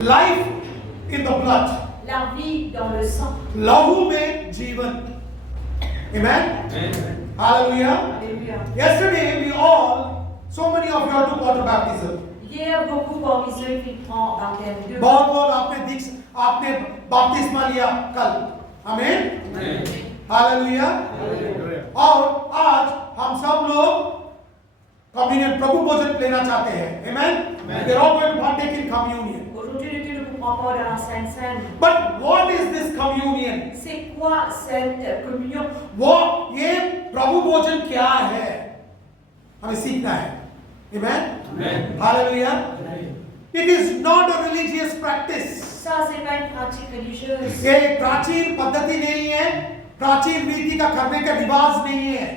Life in the blood. La vie dans le sang. लहू में जीवन. Amen. Amen. Hallelujah. Alléluia. Yesterday we all, so many of you all took water baptism. Hier, beaucoup parmi ceux qui prennent baptême de बहुत लोग आपने बपतिस्मा लिया कल. Amen. Amen. Hallelujah. Hallelujah. और आज हम सब लोग कम्युनियन प्रभु भोजन लेना चाहते हैं. Amen. Amen. We are all going to partake in communion. Aujourd'hui, tu ne comprends pas dans la Sainte Seine. But what is this communion? C'est quoi cette communion? वो ये प्रभु भोजन क्या है? हमें सीखना है. Amen. Amen. Hallelujah. It is not a religious practice. Ça, c'est pas une pratique religieuse. ये एक प्राचीन पद्धति नहीं है, प्राचीन रीति का करने का रिवाज नहीं है.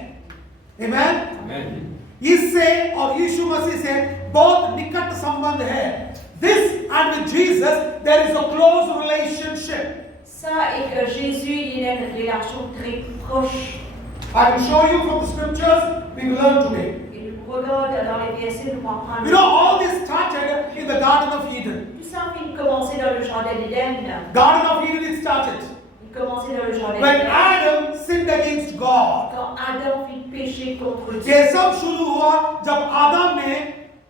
Amen. Amen. इससे और यीशु मसीह से बहुत निकट संबंध है. This and with Jesus there is a close relationship. Ça, et que Jésus, il a une relation très proche. I will show you from the scriptures we will learn today. Et nous regarde dans les versets, nous apprendre. You know, all this started in the Garden of Eden. Tout ça, il commençait dans le jardin d'Éden. Garden of Eden it started Il commençait dans le jardin when d'Éden. Adam sinned against God. Quand Adam fit péché contre Dieu. ये सब शुरू हुआ जब आदम ने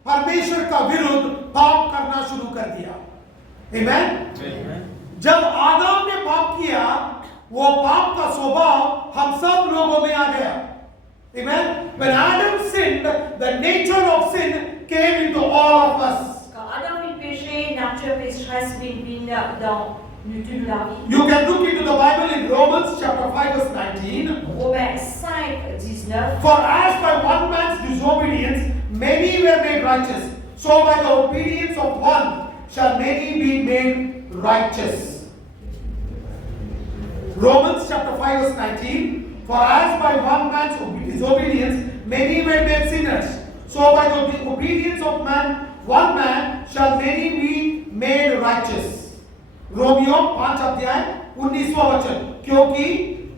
परमेश्वर का विरुद्ध पाप करना शुरू कर दिया. Amen. Amen. जब आदम ने पाप किया, वो पाप का स्वभाव हम सब लोगों में आ गया. Amen. When Adam sinned, the nature of sin came into all of us. Quand Adam fit péché, nature pécheresse vint dans toute la vie. You can look into the Bible in Romans chapter 5 verse 19. Romains 5, 19. For as by one man's disobedience many were made righteous, so by the obedience of one shall many be made righteous. Romans chapter 5 verse 19. For as by one man's disobedience many were made sinners, so by the obedience of one man shall many be made righteous. Romeo 5 अध्याय 19वां वचन. क्योंकि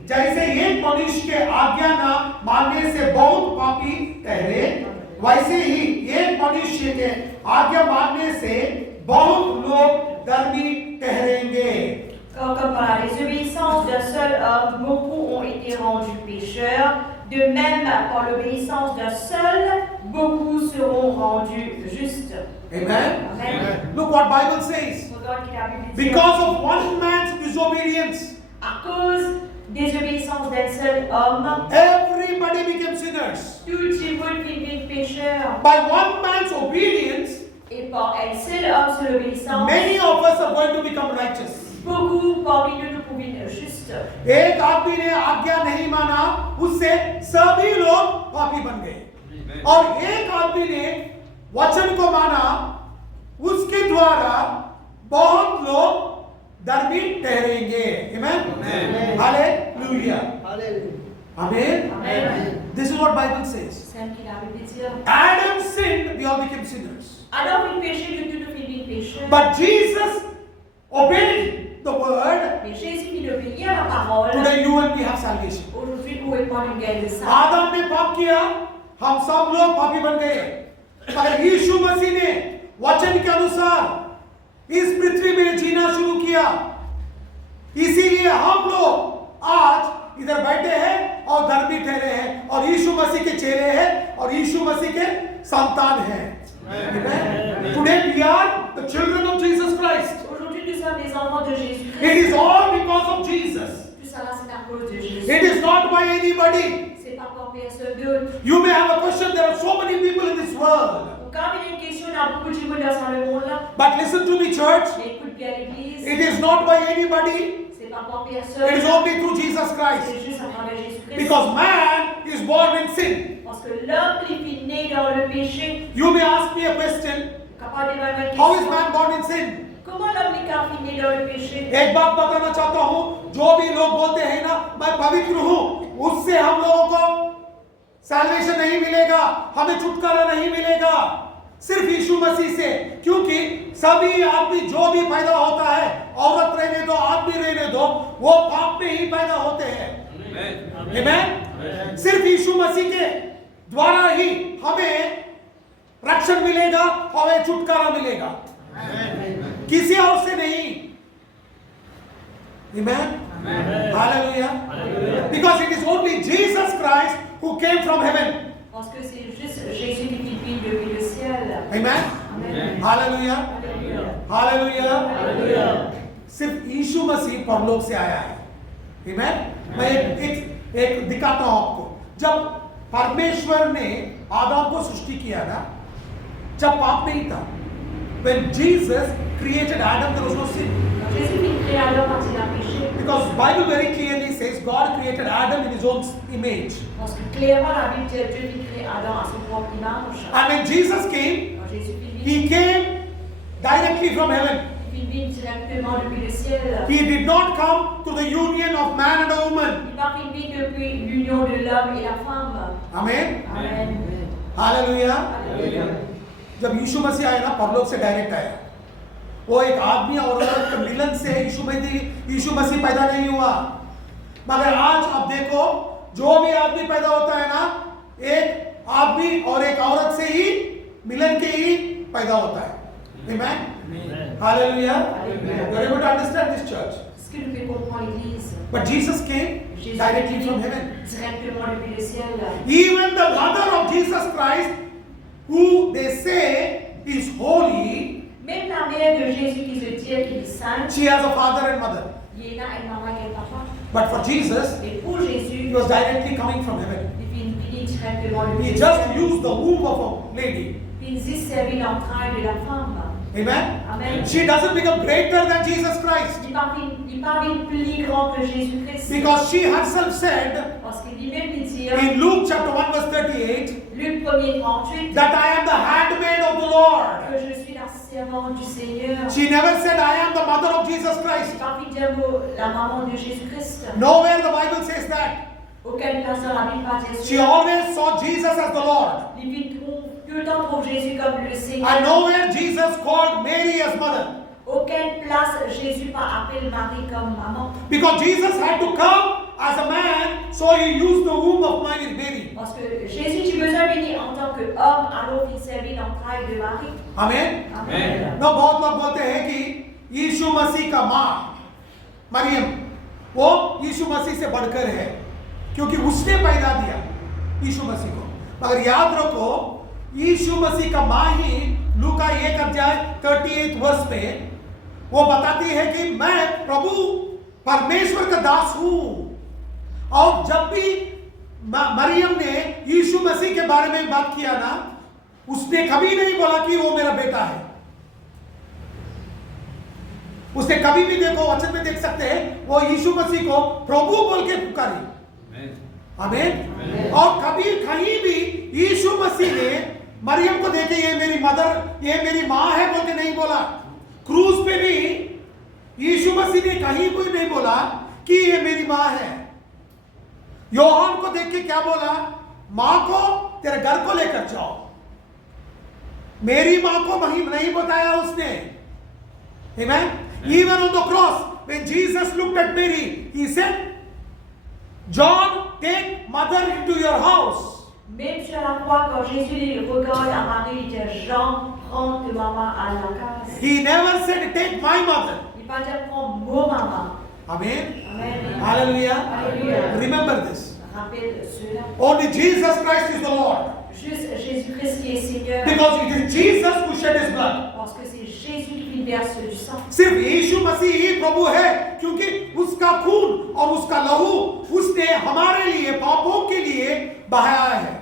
जैसे एक मनुष्य के आज्ञा न मानने से बहुत पापी ठहरे, वैसे ही एक मनुष्य के आज्ञा मानने से बहुत लोग धर्मी ठहरेंगे. Comme par la désobéissance d'un seul homme, beaucoup ont été rendus pécheurs. De même, par l'obéissance d'un seul, beaucoup seront rendus justes. Amen. Amen. Look what Bible says. Regarde qu'il a Bible dit. Because of one man's disobedience, À cause des obéissances d'un seul homme, everybody became sinners. tout le monde vit pécheur. By one man's obedience, Et par un seul homme, seule obéissance, many of us are going to become righteous. beaucoup parmi nous pour vivre juste. एक आदमी ने आज्ञा नहीं माना, उससे सभी लोग पापी बन गए. और एक आदमी ने वचन को माना, उसके द्वारा बहुत लोग धर्मी ठहरेंगे. Amen. Hallelujah. Amen. Amen. This is what Bible says. C'est ce qu'il a Bible dit. Adam sinned, we all became sinners. Adam vit péché, nous tous nous vivons pécheur. But Jesus obeyed the word. Mais Jésus qui obéit à la parole. Today you and me have salvation. Aujourd'hui, nous répondons une guerre de ça. आदम ने पाप किया, हम सब लोग पापी बन गए. मगर यीशु मसीह ने वचन के अनुसार इस पृथ्वी में जीना शुरू किया. इसीलिए हम लोग आज इधर बैठे हैं और धर्मी ठहरे हैं और यीशु मसीह के चेले हैं और यीशु मसीह के संतान हैं. Today we are the children of Jesus Christ. Aujourd'hui, nous sommes des enfants de Jésus. It is all because of Jesus. Tout ça là, c'est à cause de Jésus. It is not by anybody. C'est pas pour personne d'autre. You may have a question. There are so many people in this world. Quand il y a une question, il y a beaucoup de gens dans le monde là. But listen to me, church. Mais écoute bien l'église. It is not by anybody. C'est pas pour It personne. is only through Jesus Christ. C'est juste à travers Jésus-Christ. Because man is born in sin. Parce que l'homme qui est né dans le péché, You may ask me a question. capable de faire une How is question. man born in sin? Comment l'homme qui est né dans le péché? एक बात बताना चाहता हूँ. जो भी लोग बोलते हैं ना, मैं पवित्र हूँ, उससे हम लोगों को सैल्वेशन नहीं मिलेगा, हमें छुटकारा नहीं मिलेगा. सिर्फ यीशु मसीह से. क्योंकि सभी आदमी जो भी पैदा होता है, औरत रहने दो, आदमी रहने दो, वो पाप में ही पैदा होते हैं. Amen. सिर्फ यीशु मसीह के द्वारा ही हमें रक्षण मिलेगा और छुटकारा मिलेगा. किसी और से नहीं। Amen? Hallelujah. Because it is only Jesus Christ who came from heaven. Parce que c'est juste Jésus qui vit depuis le ciel. Amen? Amen. Hallelujah. Alléluia. Hallelujah. सिर्फ यीशु मसीह परलोक से आया है। Amen? मैं एक दिखाता हूं आपको। जब परमेश्वर ने आदम को सृष्टि किया ना, जब पाप नहीं था, when Jesus created Adam, there was no sin. Jésus fit créer Adam quand il a péché. Because Bible very clearly says God created Adam in his own image. Parce que clairement la Bible dit Dieu fit créer Adam à son propre image. And when Jesus came, Quand Jésus fit vivre, he came directly from heaven. il fit vivre directement depuis le ciel. He did not come to the union of man and a woman. Il n'a fait vivre depuis l'union de l'homme et la femme. Amen. Amen. Hallelujah. Alléluia. जब यीशु मसीह आया ना, परलोक से direct आया। वो एक आदमी और औरत के मिलन से यीशु मसीह पैदा नहीं हुआ। मगर आज आप देखो, जो भी आदमी पैदा होता है ना, एक आदमी और एक औरत से ही मिलन के ही पैदा होता है। Amen. Hallelujah. You are able to understand this church. Ce qui nous fait comprendre l'Église. But Jesus came directly from heaven. Directement depuis le ciel. Even the mother of Jesus Christ, who they say is holy, Même la mère de Jésus qui se dit qu'il est saint, she has a father and mother. il y a une maman et un papa. But for Jesus, Et pour Jésus, he was directly coming from heaven. il finit directement depuis He le just ciel. used the womb of a lady. Il juste servi l'entraille de la femme. Amen. Amen. She doesn't become greater than Jesus Christ Il n'est pas plus grand que Jésus-Christ. because she herself said Parce que lui-même il dit, in Luke chapter 1 verse 38 Luc 1er 38, that I am the handmaid of the Lord. que je suis la servante du Seigneur. She never said I am the mother of Jesus Christ. Il n'a pas dit la maman de Jésus-Christ. Nowhere the Bible says that. Aucune place dans la Bible pas She Jésus. always saw Jesus as the Lord. Il trouve tout le temps trouve Jésus comme le Seigneur. And nowhere Jesus called Mary as mother. Aucune place Jésus pas appelé Marie comme maman. Because Jesus had to come as a man, so he used the womb of Mary. Parce que Jésus, tu besoin venir en tant qu'homme, alors il servit l'entraille de Marie. Amen. Amen. No, बहुत लोग बोलते हैं कि यीशु मसीह का माँ मरियम वो यीशु मसीह से बढ़कर है क्योंकि उसने पैदा दिया यीशु मसीह को। मगर याद रखो यीशु मसीह का माँ ही लूका 1 अध्याय 38 वर्ष में वो बताती है कि मैं प्रभु परमेश्वर का दास हूं। और जब भी मरियम ने यीशु मसीह के बारे में बात किया ना, उसने कभी नहीं बोला कि वो मेरा बेटा है। उसने कभी भी देखो वचन में देख सकते हैं वो यीशु मसीह को प्रभु बोल के पुकारी। आमीन। और कभी कहीं भी यीशु मसीह ने मरियम को देखे ये मेरी मदर, ये मेरी माँ है बोल के नहीं बोला। क्रूज पे भी यीशु मसीह ने कहीं कोई नहीं बोला कि ये मेरी माँ है। योहान को देख के क्या बोला? माँ को तेरे घर को लेकर जाओ। मेरी माँ को नहीं बताया उसने। Amen. Even on the cross, when Jesus looked at Mary, he said, John, take mother into your house. Même sur la croix, quand Jésus regarde à Marie, il dit Jean, prends ta maman à la case. He never said, take my mother. Il va dire prends mon maman. Amen. Amen. Hallelujah. Hallelujah. Remember this. Rappelle cela. Only Jesus Christ is the Lord. Juste Jésus-Christ qui est Seigneur. Because it is Jesus who shed his blood. Parce que c'est Jésus qui verse du sang. सिर्फ यीशु मसीह ही प्रभु है क्योंकि उसका खून और उसका लहू उसने हमारे लिए पापों के लिए बहाया है।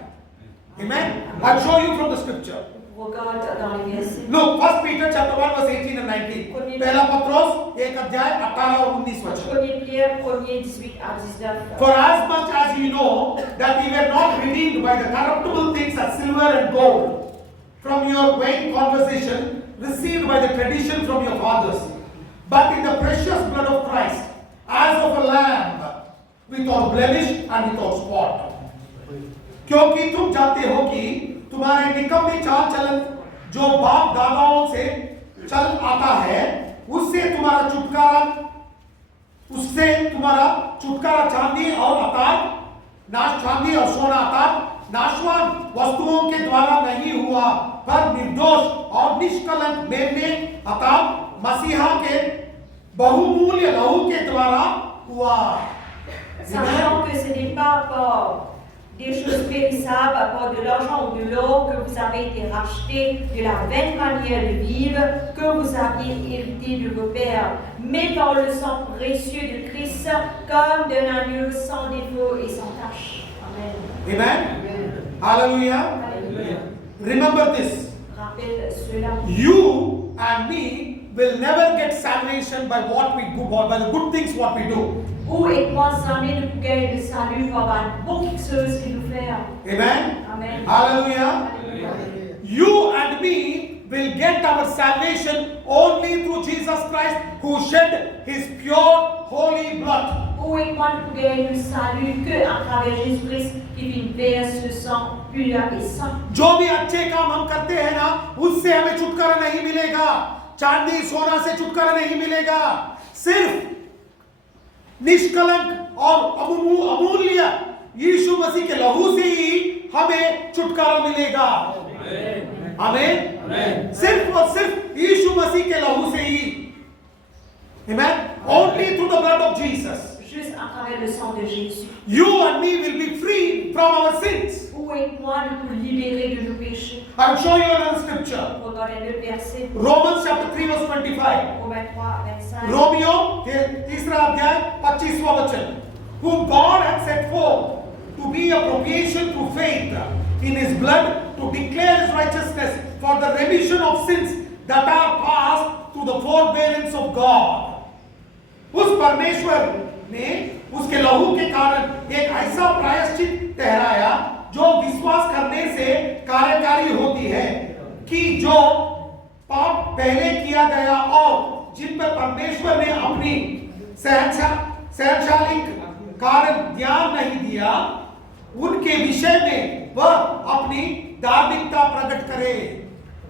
Amen. I'll show you from the scripture. Regarde dans les versets. Look, 1 Peter chapter 1 verse 18 and 19. पहला पत्रोस 1 अध्याय 18 और 19 वचन. Premier Pierre 1er 18 à 19. For as much as you know that we were not redeemed by the corruptible things as silver and gold from your vain conversation received by the tradition from your fathers, but in the precious blood of Christ, as of a lamb, without blemish and without spot. क्योंकि तुम जानते हो कि तुम्हारे निकम्मे चाल चलन जो बाप दादाओं से चल आता है, उससे तुम्हारा छुटकारा चांदी और चांदी और सोना अर्थात नाशवान वस्तुओं के द्वारा नहीं हुआ, पर निर्दोष और निष्कलंक मेमने अर्थात मसीहा के बहुमूल्य लहू के द्वारा हुआ। Sachant que ce n'est pas par des choses périssables, à part de l'argent ou de l'or, que vous avez été rachetés de la vaine manière de vivre que vous aviez hérité de vos pères, mais par le sang précieux de Christ, comme d'un agneau sans défaut et sans tache. Amen. Amen. Hallelujah. Alléluia. Remember this. Rappelle cela. You and me will never get salvation by what we do, by the good things what we do. Vous et moi, jamais ne pouvons gagner le salut par la bonne chose que nous faisons. Amen. Amen. Hallelujah. You and me will get our salvation only through Jesus Christ who shed his pure holy blood. Vous et moi, nous pouvons gagner le salut que à travers Jésus-Christ qui vient verser ce sang pur et saint. जो भी अच्छे काम हम करते हैं ना, उससे हमें छुटकारा नहीं मिलेगा। चांदी सोना से छुटकारा नहीं मिलेगा। सिर्फ निष्कलंक और अमूल्य यीशु मसीह के लहू से ही हमें छुटकारा मिलेगा। आमीन। सिर्फ और सिर्फ यीशु मसीह के लहू से ही। Amen. Only through the blood of Jesus. Juste à travers le sang de Jésus. You and me will be free from our sins. Vous et moi, nous pouvons libérer de nos péchés. I'll show you another scripture. Regardez le verset. Romans chapter 3 verse 25. Romains 3, 25. Romeo तीसरा अध्याय 25वां वचन, whom God had set forth to be a propitiation through faith in his blood to declare his righteousness for the remission of sins that are past through the forbearance of God. उस परमेश्वर ने उसके लहू के कारण एक ऐसा प्रायश्चित ठहराया जो विश्वास करने से कार्यकारी होती है कि जो पाप पहले किया गया और जिन पर परमेश्वर ने अपनी सहनशालिक कारण ध्यान नहीं दिया, उनके विषय में वह अपनी धार्मिकता प्रकट करे।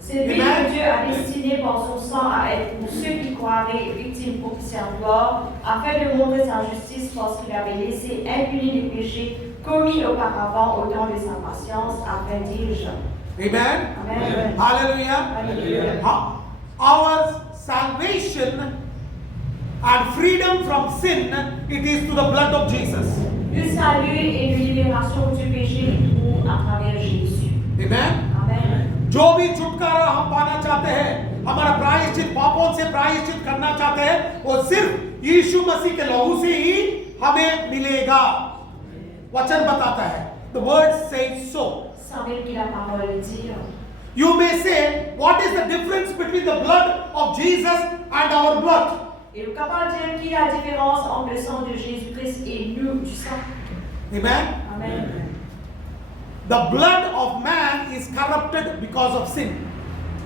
C'est lui que Dieu a destiné par son sang à être pour ceux qui croiraient victimes propitiatoires, afin de montrer sa justice parce qu'il avait laissé impunis les péchés commis auparavant au temps de sa patience, afin dis-je. Amen. Amen. Hallelujah. Hallelujah. Our salvation and freedom from sin, it is through the blood of Jesus. Le salut et la libération du péché les trouvent à travers Jésus. Amen. Amen. जो भी छुटकारा हम पाना चाहते हैं, हमारा प्रायश्चित पापों से प्रायश्चित करना चाहते हैं, वो सिर्फ यीशु मसीह के लहू से ही हमें मिलेगा। वचन बताता है, the word says so. Savez qui la parole dit. You may say, what is the difference between the blood of Jesus and our blood? Et le capable de dire qui est la différence entre le sang de Jésus-Christ et nous du sang. Amen. Amen. The blood of man is corrupted because of sin.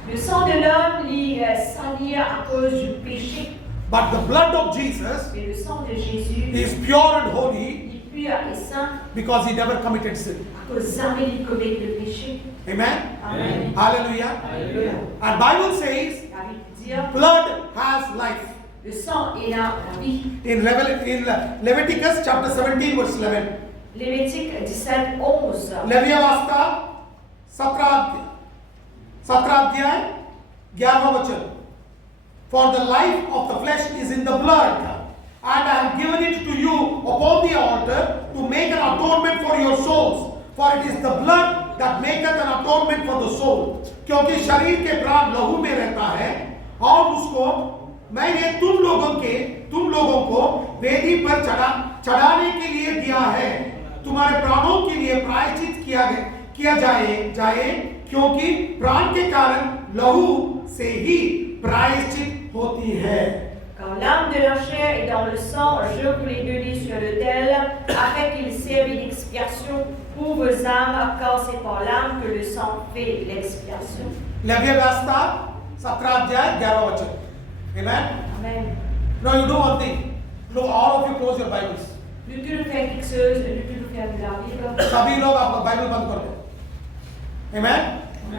Le sang de l'homme est sali à cause du péché. But the blood of Jesus Mais le sang de Jésus is pure and holy est pur et saint because he never committed sin. à cause jamais il commet le péché. Amen. Amen. Hallelujah. Alléluia. And Bible says La Bible dit, blood has life. le sang est là, la vie. In Leviticus chapter 17 verse 11. Lévitique 17, 11. लेवियावास्ता 17 अध्याय 11वां वचन, For the life of the flesh is in the blood, and I have given it to you upon the altar to make an atonement for your souls, for it is the blood that maketh an atonement for the soul. क्योंकि शरीर के प्राण लहू में रहता है, और उसको मैंने तुम लोगों को वेदी पर चढ़ाने के लिए दिया है, तुम्हारे प्राणों के लिए प्रायश्चित किया जाए, क्योंकि प्राण के कारण लहू से ही प्रायश्चित होती है। Quand l'âme de la chair est dans le sang, je vous l'ai donné sur l'autel, afin qu'il serve d'expiation pour vos âmes, car c'est par l'âme que le sang fait l'expiation. लेवियावास्ता 17 अध्याय 11वां वचन। Amen. Amen. Now you do one thing. Look, all of you close your Bibles. Nous devons faire quelque chose, nous devons faire de la Bible. सभी लोग आपका Bible बंद कर दो। Amen.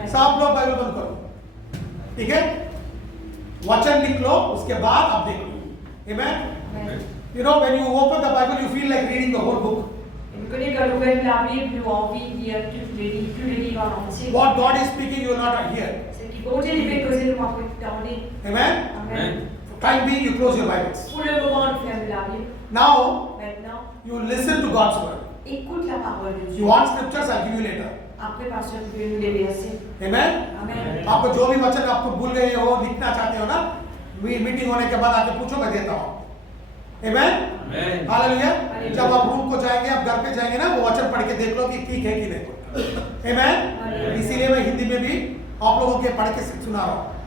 सब लोग बाइबल बंद करो, ठीक है? वचन लिख लो, उसके बाद आप देख लो। Amen. Amen. You know, when you open the Bible, you feel like reading the whole book. Et vous connaissez quand nous ouvrons la Bible, nous avons envie de lire tout le livre en entier. What God is speaking, you will not hear. Ce qui Si bon Dieu lui fait causer, nous m'en attendez. Amen. Amen. Time being, you close your Bibles. Pour le moment, nous fermons la Bible. Now, Maintenant, you listen to God's word. écoute la parole de You Dieu. want scriptures? I'll give you later. Après, pasteur, vous pouvez nous les verser. Amen. Amen. आपको जो भी वचन आपको भूल गए हो लिखना चाहते हो ना मीटिंग होने के बाद आके पूछो मैं देता हूँ Amen. हालेलुया जब आप रूम को जाएंगे आप घर पे जाएंगे ना वो वचन पढ़ के देख लो कि ठीक है कि नहीं Amen. इसीलिए मैं हिंदी में भी आप लोगों के पढ़ के सुना रहा हूँ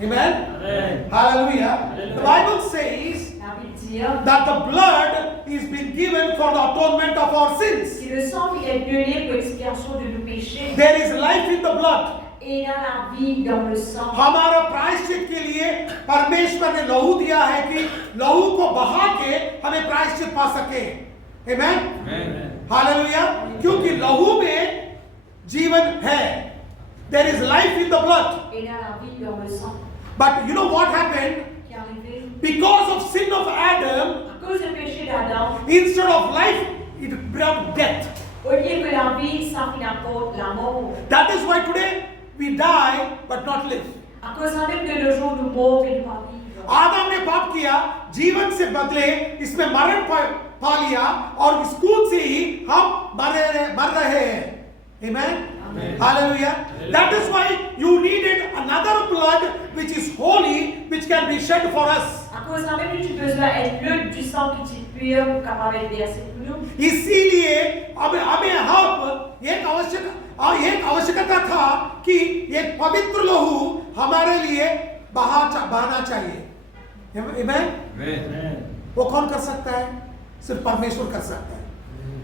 Amen. Hallelujah. The Bible says La Bible dit that the blood is been given for the atonement of our sins. que le sang il est donné pour l'expiation de nos péchés. There is life in the blood. Et il y a la vie dans le sang. हमारा प्रायश्चित के लिए परमेश्वर ने लहू दिया है कि लहू को बहा के हमें प्रायश्चित पा सके Amen. हालेलुया क्योंकि लहू में जीवन है There is life in the blood. Et il y a la vie dans le sang. But you know what happened? Qui est arrivé Because of sin of Adam, à cause du péché d'Adam. instead of life, it brought death. Au lieu que la vie, ça finit par la mort. That is why today we die but not live. À cause même de nos jours, nous mourons et nous pas vivre. आदम ने पाप किया जीवन से बदले इसमें मरण पा लिया और इस कूद से ही हम मर रहे हैं Amen. Hallelujah. That is why you needed another blood which is holy, which can be shed for us. À cause même tu besoin être du sang qui est pur pour capable de verser pour nous. इसीलिए हमें अब एक आवश्यकता था कि एक पवित्र लहू हमारे लिए बहाना चाहिए Amen. वो कौन कर सकता है सिर्फ परमेश्वर कर सकता है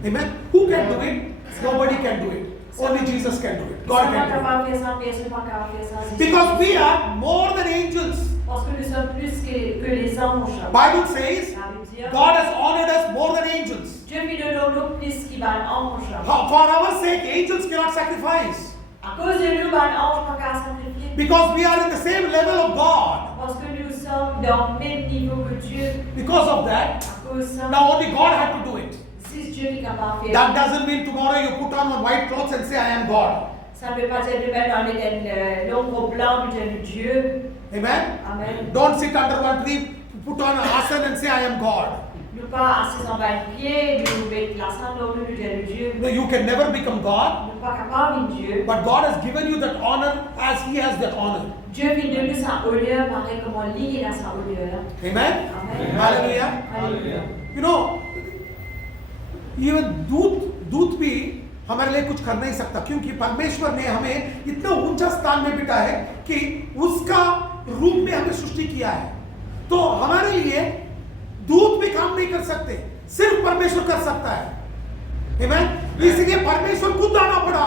Amen. Who can do it? Nobody can do it. Only Jesus can do it. God can do it. Because we are more than angels. Parce que nous sommes plus que les anges. Bible says La Bible dit, God has honored us more than angels. Dieu lui donne nous plus qu'il va l'ange. For our sake, angels cannot sacrifice. À cause de nous, l'ange n'a qu'à sacrifier. Because we are in the same level of God. Parce que nous sommes dans le même niveau que Dieu. Because of that, À cause de ça, now only God had to do it. c'est Dieu qui est capable de faire. That doesn't mean tomorrow you put on white clothes and say, I am God. Ça ne veut pas dire demain dans l'ombre blanche de Dieu. Amen? Amen. Don't sit under one tree, put on an asana and say, I am God. Nous pas assis en bas de pied, nous mettre la sang dans le de Dieu. No, you can never become God. Nous pas capable de Dieu. But God has given you that honor as He has that honor. Dieu vient de nous sa honneur, pareil comme lui il a sa honneur. Amen? Amen. Hallelujah. Alléluia. You know, even दूत भी हमारे लिए कुछ कर नहीं सकता क्योंकि परमेश्वर ने हमें इतना ऊंचा स्थान में बिठा है कि उसका रूप में हमें सृष्टि किया है तो हमारे लिए दूत भी काम नहीं कर सकते सिर्फ परमेश्वर कर सकता है Amen? इसलिए परमेश्वर खुद आना पड़ा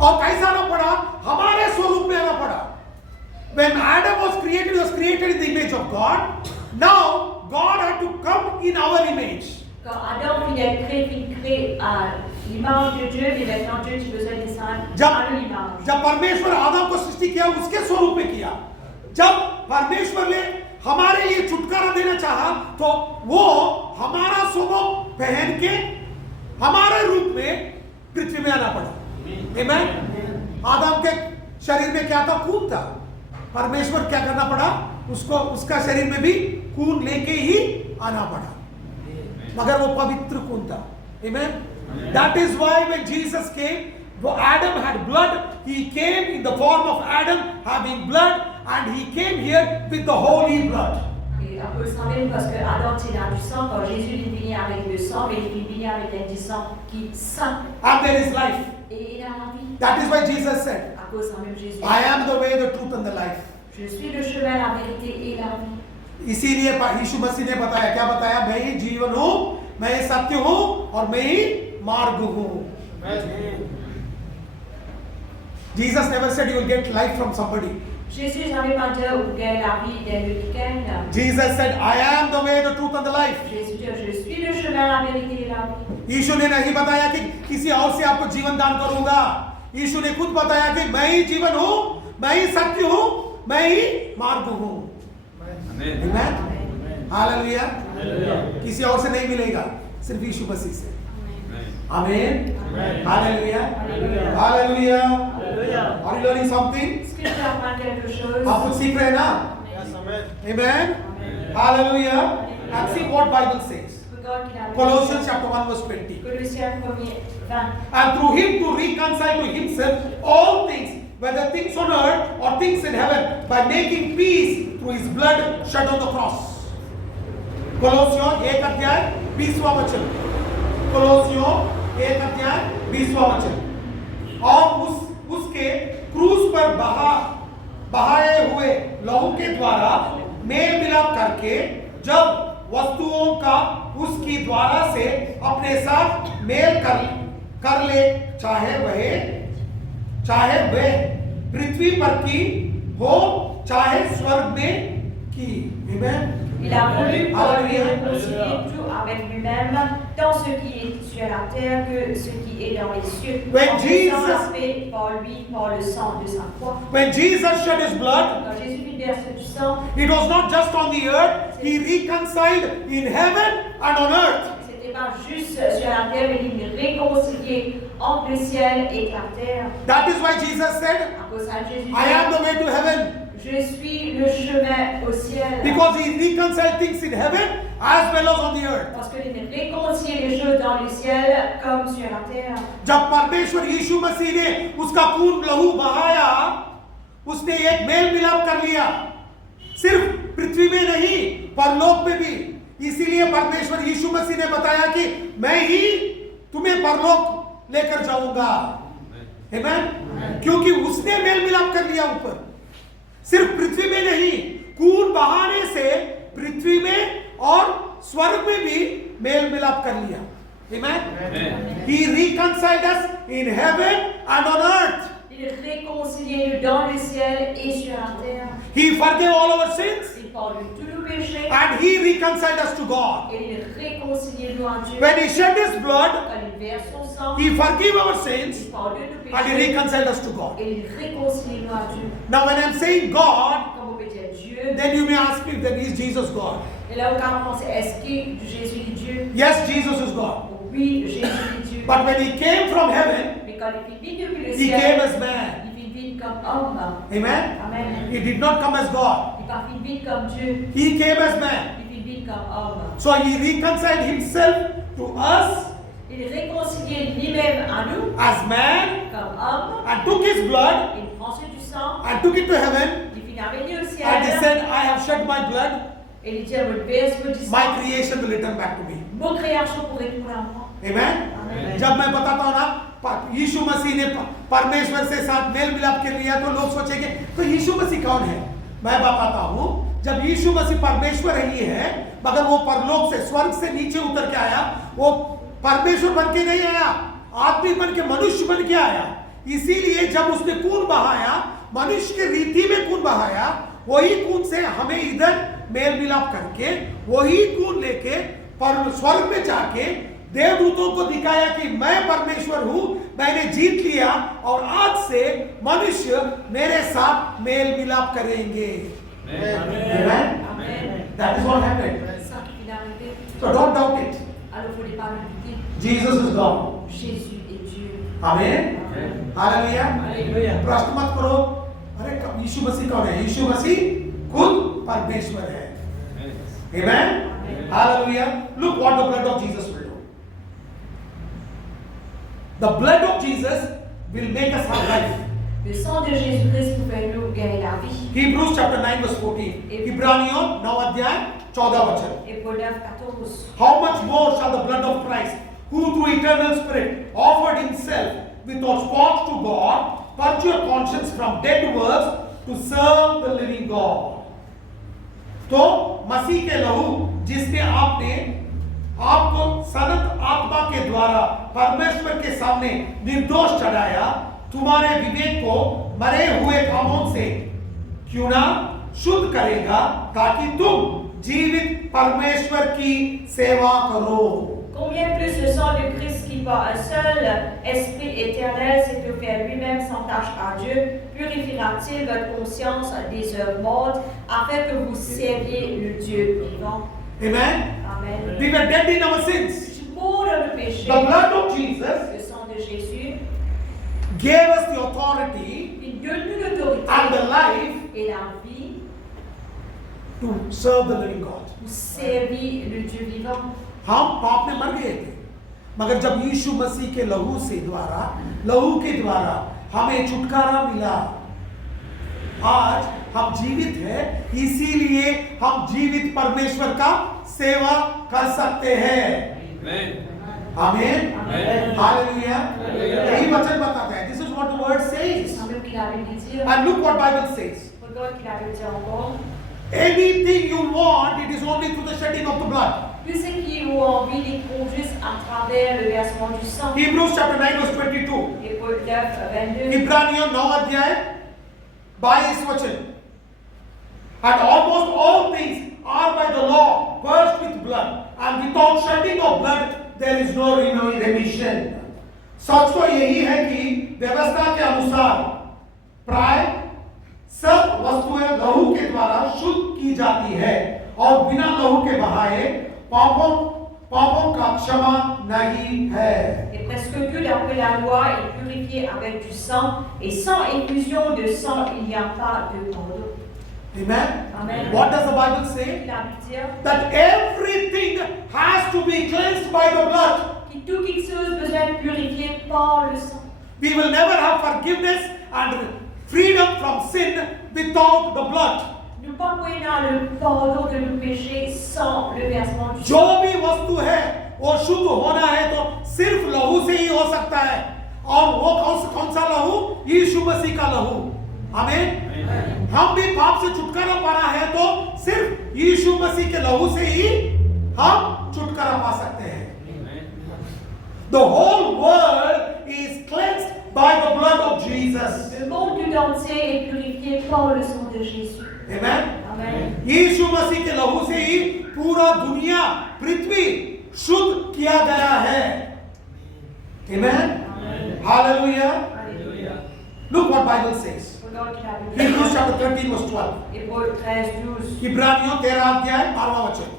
और कैसा आना पड़ा हमारे स्वरूप में आना पड़ा When Adam was created, he was created in the image of God. Now God had to come in our image. Quand Adam il est créé à l'image de Dieu, mais maintenant Dieu tu besoin de ça à l'image. जब परमेश्वर आदम को सृष्टि किया उसके स्वरूप में किया जब परमेश्वर ने हमारे लिए छुटकारा देना चाहा तो वो हमारा स्वरूप पहन के हमारे रूप में पृथ्वी में आना पड़ा Amen? आदम के शरीर में क्या था खून था परमेश्वर क्या करना पड़ा उसको उसका शरीर में भी खून लेके ही आना पड़ा मगर वो पवित्र खून था Amen? That is why when Jesus came, Adam had blood. He came in the form of Adam having blood, and he came here with the holy blood. Et on peut se rappeler parce que Adam il a du sang, quand Jésus est venu avec le sang, mais il est venu avec un sang qui est saint. And there is life. Et il a la vie. That is why Jesus said, À cause de même Jésus. I am the way, the truth and the life. Je suis le chemin, la vérité et la vie. इसीलिए यीशु मसीह ने बताया क्या बताया मैं ही जीवन हूँ मैं ही सत्य हूँ और मैं ही मार्ग हूँ Jesus never said you will get life from somebody. Jésus jamais pas dit ou gagne la vie d'un quelqu'un. Jesus said I am the way, the truth and the life. Jésus dit je suis le chemin, la vérité et la vie. यीशु ने नहीं बताया कि किसी और से आपको जीवन दान करूंगा यीशु ने खुद बताया कि मैं ही जीवन हूँ मैं ही सत्य हूँ मैं ही मार्ग हूँ Amen? Hallelujah. किसी और से नहीं मिलेगा सिर्फ यीशु मसीह से आमीन hallelujah hallelujah Are you learning something? Est-ce que tu apprends quelque chose? आप कुछ सीख रहे हैं ना? Amen. Hallelujah. And see what Bible says. Regarde qu'il a Colossians chapter 1 verse 20. Colossiens 1:20. And through him to reconcile to himself all things, whether things on earth or things in heaven, by making peace through his blood shed on the cross. Colossians 1 अध्याय 20वां वचन. Colossians 1 अध्याय 20वां वचन. और उसके क्रूस पर बहाए हुए लहू के द्वारा मेल मिलाप करके जब वस्तुओं का उसकी द्वारा से अपने साथ मेल कर ले, चाहे वह पृथ्वी पर की हो चाहे स्वर्ग में की. Amen. Il a voulu pour lui réconcilier tout avec lui-même, tant ce qui est sur la terre que ce qui est dans les cieux, en faisant la paix par lui, par le sang de sa croix. When Jesus shed his blood, Quand Jésus fit verser du sang, it was not just on the earth, he reconciled in heaven and on earth. c'était pas juste sur la terre, mais il réconciliait entre le ciel et la terre. That is why Jesus said, À cause de Jésus, I am the way to heaven. je suis le chemin au ciel. Because he reconciled things in heaven as well as on the earth. Parce qu'il réconcilie les choses dans le ciel comme sur la terre. जब परमेश्वर यीशु मसीह ने उसका खून लहू बहाया, उसने एक mail मिलाप कर लिया, सिर्फ पृथ्वी में नहीं परलोक में भी. इसीलिए परमेश्वर यीशु मसीह ने बताया कि मैं ही तुम्हें परलोक लेकर जाऊंगा. आमेन. क्योंकि उसने मेल मिलाप कर लिया ऊपर, सिर्फ पृथ्वी में नहीं, खून बहाने से पृथ्वी में और स्वर्ग में भी मेल मिलाप कर लिया. Amen. He reconciled us in heaven and on earth. Il réconcilie dans le ciel et sur la terre. He forgave all our sins Il pardonne tous nos péchés and he reconciled us to God. et il réconcilie nous à Dieu. When he shed his blood, Quand il verse son sang, he forgave our sins il pardonne nos and he péchés reconciled us to God. et il réconcilie nous à Dieu. Now when I'm saying God, Comme on peut dire Dieu, then you may ask me, then is Jesus God? et là on peut penser, est-ce que Jésus est Dieu? Yes, Jesus is God. Oui, Jésus est Dieu. But when he came from heaven, Mais quand il vit depuis le he came ciel, as man. il vit comme homme. Amen. Amen. He did not come as God. Il pas vit comme Dieu, He came as man. il vit comme homme. So he reconciled himself to us Il réconciliait lui-même à nous as man comme homme. and took his blood Il prend sur du sang, and took it to heaven il finit avec lui au ciel. and he said, I have shed my blood, Et il dit, je verse du sang. my creation will return back to me. Mon création pour retourner à moi. Amen. Amen. जब मैं बताता हूँ ना यीशु मसीह ने परमेश्वर से साथ mail मिलाप कर लिया तो लोग सोचेंगे तो यीशु मसीह कौन है. मैं बताता हूँ जब यीशु मसीह परमेश्वर ही है मगर वो परलोक से स्वर्ग से नीचे उतर के आया, वो परमेश्वर बन के नहीं आया, आदमी बन के मनुष्य बन के आया. इसीलिए जब उसने खून बहाया, मनुष्य के रीति में खून बहाया, वही खून से हमें इधर मेल मिलाप करके वही खून लेके पर स्वर्ग में जाके देवदूतों को दिखाया कि मैं परमेश्वर हूं, मैंने जीत लिया और आज से मनुष्य मेरे साथ मेल मिलाप करेंगे. Amen. Amen. That is what happened. C'est ça qui est arrivé. So don't doubt it. Alors, il ne faut pas le douter. Jesus is God. Jésus est Dieu. Amen. Hallelujah. Alléluia. प्रश्न मत करो अरे यीशु मसीह कौन है. यीशु मसीह खुद परमेश्वर है. Amen. Hallelujah. Look what the blood of Jesus will do. The blood of Jesus will make us have life. Le sang de Jésus-Christ pouvait nous gagner la vie. Hebrews chapter 9 verse 14. इब्रानियों 9 अध्याय 14 वचन. Hébreux 9:14. How much more shall the blood of Christ, who through eternal Spirit offered himself without spot to God, purge your conscience from dead works to serve the living God. तो मसीह के लहू जिसने आपको सनत आत्मा के द्वारा परमेश्वर के सामने निर्दोष चढ़ाया, तुम्हारे विवेक को मरे हुए कामों से क्यों ना शुद्ध करेगा ताकि तुम जीवित परमेश्वर की सेवा करो. Combien plus le sang de Christ qui par un seul esprit éternel s'est offert lui-même sans tâche à Dieu, purifiera-t-il votre conscience des œuvres mortes afin que vous serviez le Dieu vivant. Amen. Amen. We were dead in our sins. Je suis mort dans le péché. The blood of Jesus Le sang de Jésus gave us the authority Il donne nous l'autorité and the life et la vie to serve the living God. pour servir le Dieu vivant. हम पाप में मर गए थे, मगर जब यीशु मसीह के लहू के द्वारा हमें छुटकारा मिला, आज हम जीवित हैं, इसीलिए हम जीवित परमेश्वर का सेवा कर सकते हैं। आमीन, हालेलुया। यही वचन बताता है। This is what the word says. C'est ce que la Bible dit. And look what Bible says. Regarde ce que la Bible dit encore. Anything you want, it is only through the shedding of the blood. Tout ce qui ont envie les trouve juste à travers le versement du sang. Hebrews chapter 9 verse 22. Hébreux 9, 22. इब्रानियों 9 अध्याय 22 वचन। And almost all things are by the law purged with blood, and without shedding of blood there is no remission. सच तो यही है कि व्यवस्था के अनुसार प्राय सब वस्तुएं लहू के द्वारा शुद्ध की जाती है, और बिना लहू के बहाए पापों का क्षमा नहीं है। Et presque tout d'après la loi est purifié avec du sang, et sans effusion de sang, il n'y a pas de pardon. Amen. Amen. What does the Bible say? La Bible dit That everything has to be cleansed by the blood. que tout quelque chose besoin de purifier par le sang. We will never have forgiveness and freedom from sin without the blood. Nous ne pouvons pas le pardon de nos péchés sans le versement du जो sang. भी वस्तु है वो शुद्ध होना है तो सिर्फ लहू से ही हो सकता है, और वो कौन सा लहू? यीशु मसीह का लहू। आमीन। हम भी पाप से छुटकारा पाना है तो सिर्फ यीशु मसीह के लहू से ही हम छुटकारा पा सकते हैं। The whole world is cleansed by the blood of Jesus. Le monde tout entier est purifié par le sang de Jésus. Amen. Amen. यीशु मसीह के लहू से ही पूरा दुनिया, पृथ्वी शुद्ध किया गया है। Amen. Hallelujah. Alléluia. Look what Bible says. Regarde la Bible. Hebrews chapter 13 verse 12. Hébreux 13, 12. इब्रानियों 13 अध्याय 12वां वचन।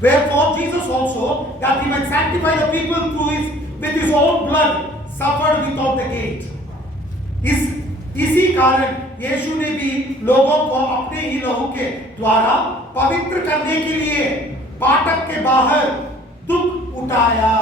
Wherefore Jesus also, that he might sanctify the people with his own blood, suffered without the gate. इसी कारण यीशु ने भी लोगों को अपने ही लहू के द्वारा पवित्र करने के लिए फाटक के बाहर दुख उठाया।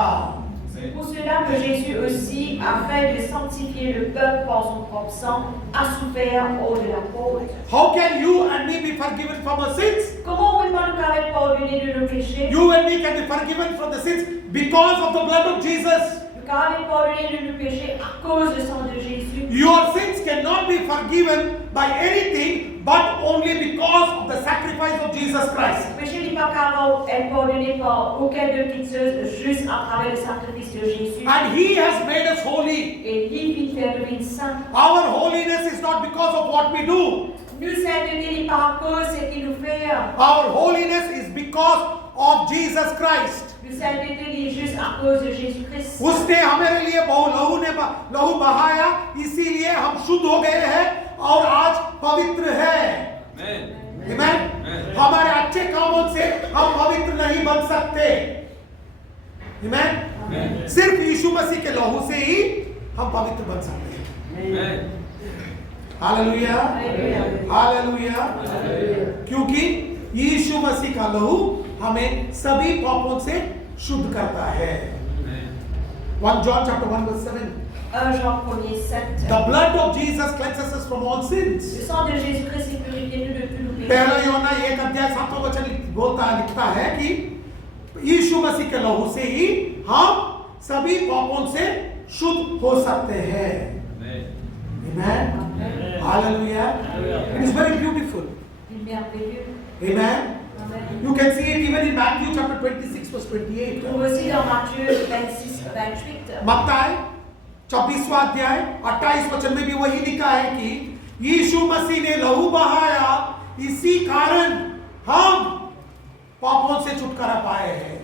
C'est pour cela que Jésus aussi, afin de sanctifier le peuple par son propre sang, a souffert hors de la porte. How can you and me be forgiven from our sins? Comment on peut nous être pardonnés de nos péchés? You and me can be forgiven from the sins because of the blood of Jesus. Nous pouvons être pardonnés de nos péchés à cause du sang de Jésus. Your sins cannot be forgiven by anything but only because of the sacrifice of Jesus Christ. Le péché n'est pas capable d'être pardonné par aucun de petites choses, juste à travers le sacrifice de Jésus. And He has made us holy. Et il fait de nous saints. Our holiness is not because of what we do. Nous sainteté n'est pas à cause de ce qu'il nous fait. Our holiness is because of Jesus Christ. Nous sainteté est juste à cause de Jésus-Christ. उसने हमारे लिए लहू बहाया, इसीलिए हम शुद्ध हो गए हैं और आज पवित्र हैं। Amen. हमारे अच्छे कामों से हम पवित्र नहीं बन सकते। Amen. सिर्फ यीशु मसीह के लहू से ही हम पवित्र बन सकते हैं। Hallelujah, hallelujah. क्योंकि यीशु मसीह का लहू हमें सभी पापों से शुद्ध करता है। 1 John chapter 1 verse 7. 1 Jean 1:7. The blood of Jesus cleanses us from all sins. Le sang de Jésus-Christ est purifié nous de tous nos péchés. पहला यूहन्ना 1 अध्याय 7वां वचन लिखता है कि यीशु मसीह के लहू से ही हम सभी पापों से शुद्ध हो सकते हैं। Amen. Hallelujah. It is very beautiful. Il est merveilleux. Amen. Amen. You can see it even in Matthew chapter 26 verse 28. On voit aussi dans Matthieu 26-28. मत्ताई 24वां अध्याय 28 वचन में भी वही लिखा है कि यीशु मसीह ने लहू बहाया, इसी कारण हम पापों से छुटकारा पाए हैं।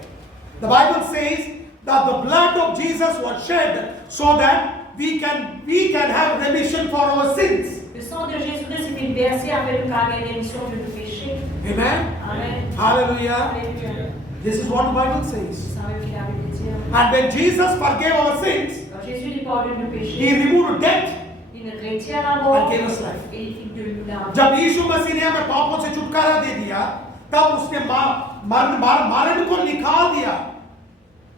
The Bible says that the blood of Jesus was shed so that we can have remission for our sins. Le sang de Jésus-Christ est versé afin de nous gagner l'émission de nos péchés. Amen. Amen. Hallelujah. Alléluia. This is what the Bible says. C'est ça que la Bible dit. And when Jesus forgave our sins, Quand Jésus lui pardonne le He péché. removed death Il retient la mort and gave us life. et il de nous la vie. जब यीशु मसीह ने हमें पापों से छुटकारा दे दिया, तब उसने मरण को निकाल दिया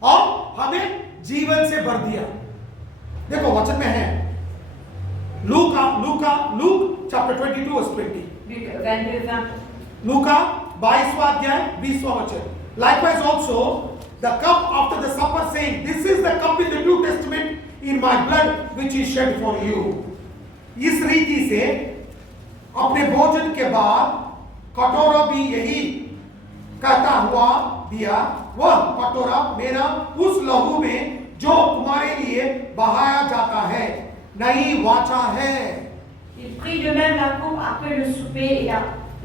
और हमें जीवन से भर दिया। देखो वचन में है लूक चैप्टर 22 वर्स 20। Luc 22, 20. लूका 22वां अध्याय 20वां वचन। Likewise also the cup after the supper saying, this is the cup in the New Testament in my blood which is shed for you। इस रीति से अपने भोजन के बाद कटोरा भी यही कहता हुआ दिया, वह कटोरा मेरा उस लहू में जो तुम्हारे लिए बहाया जाता है नई वाचा है। Il prit de même la coupe après le souper et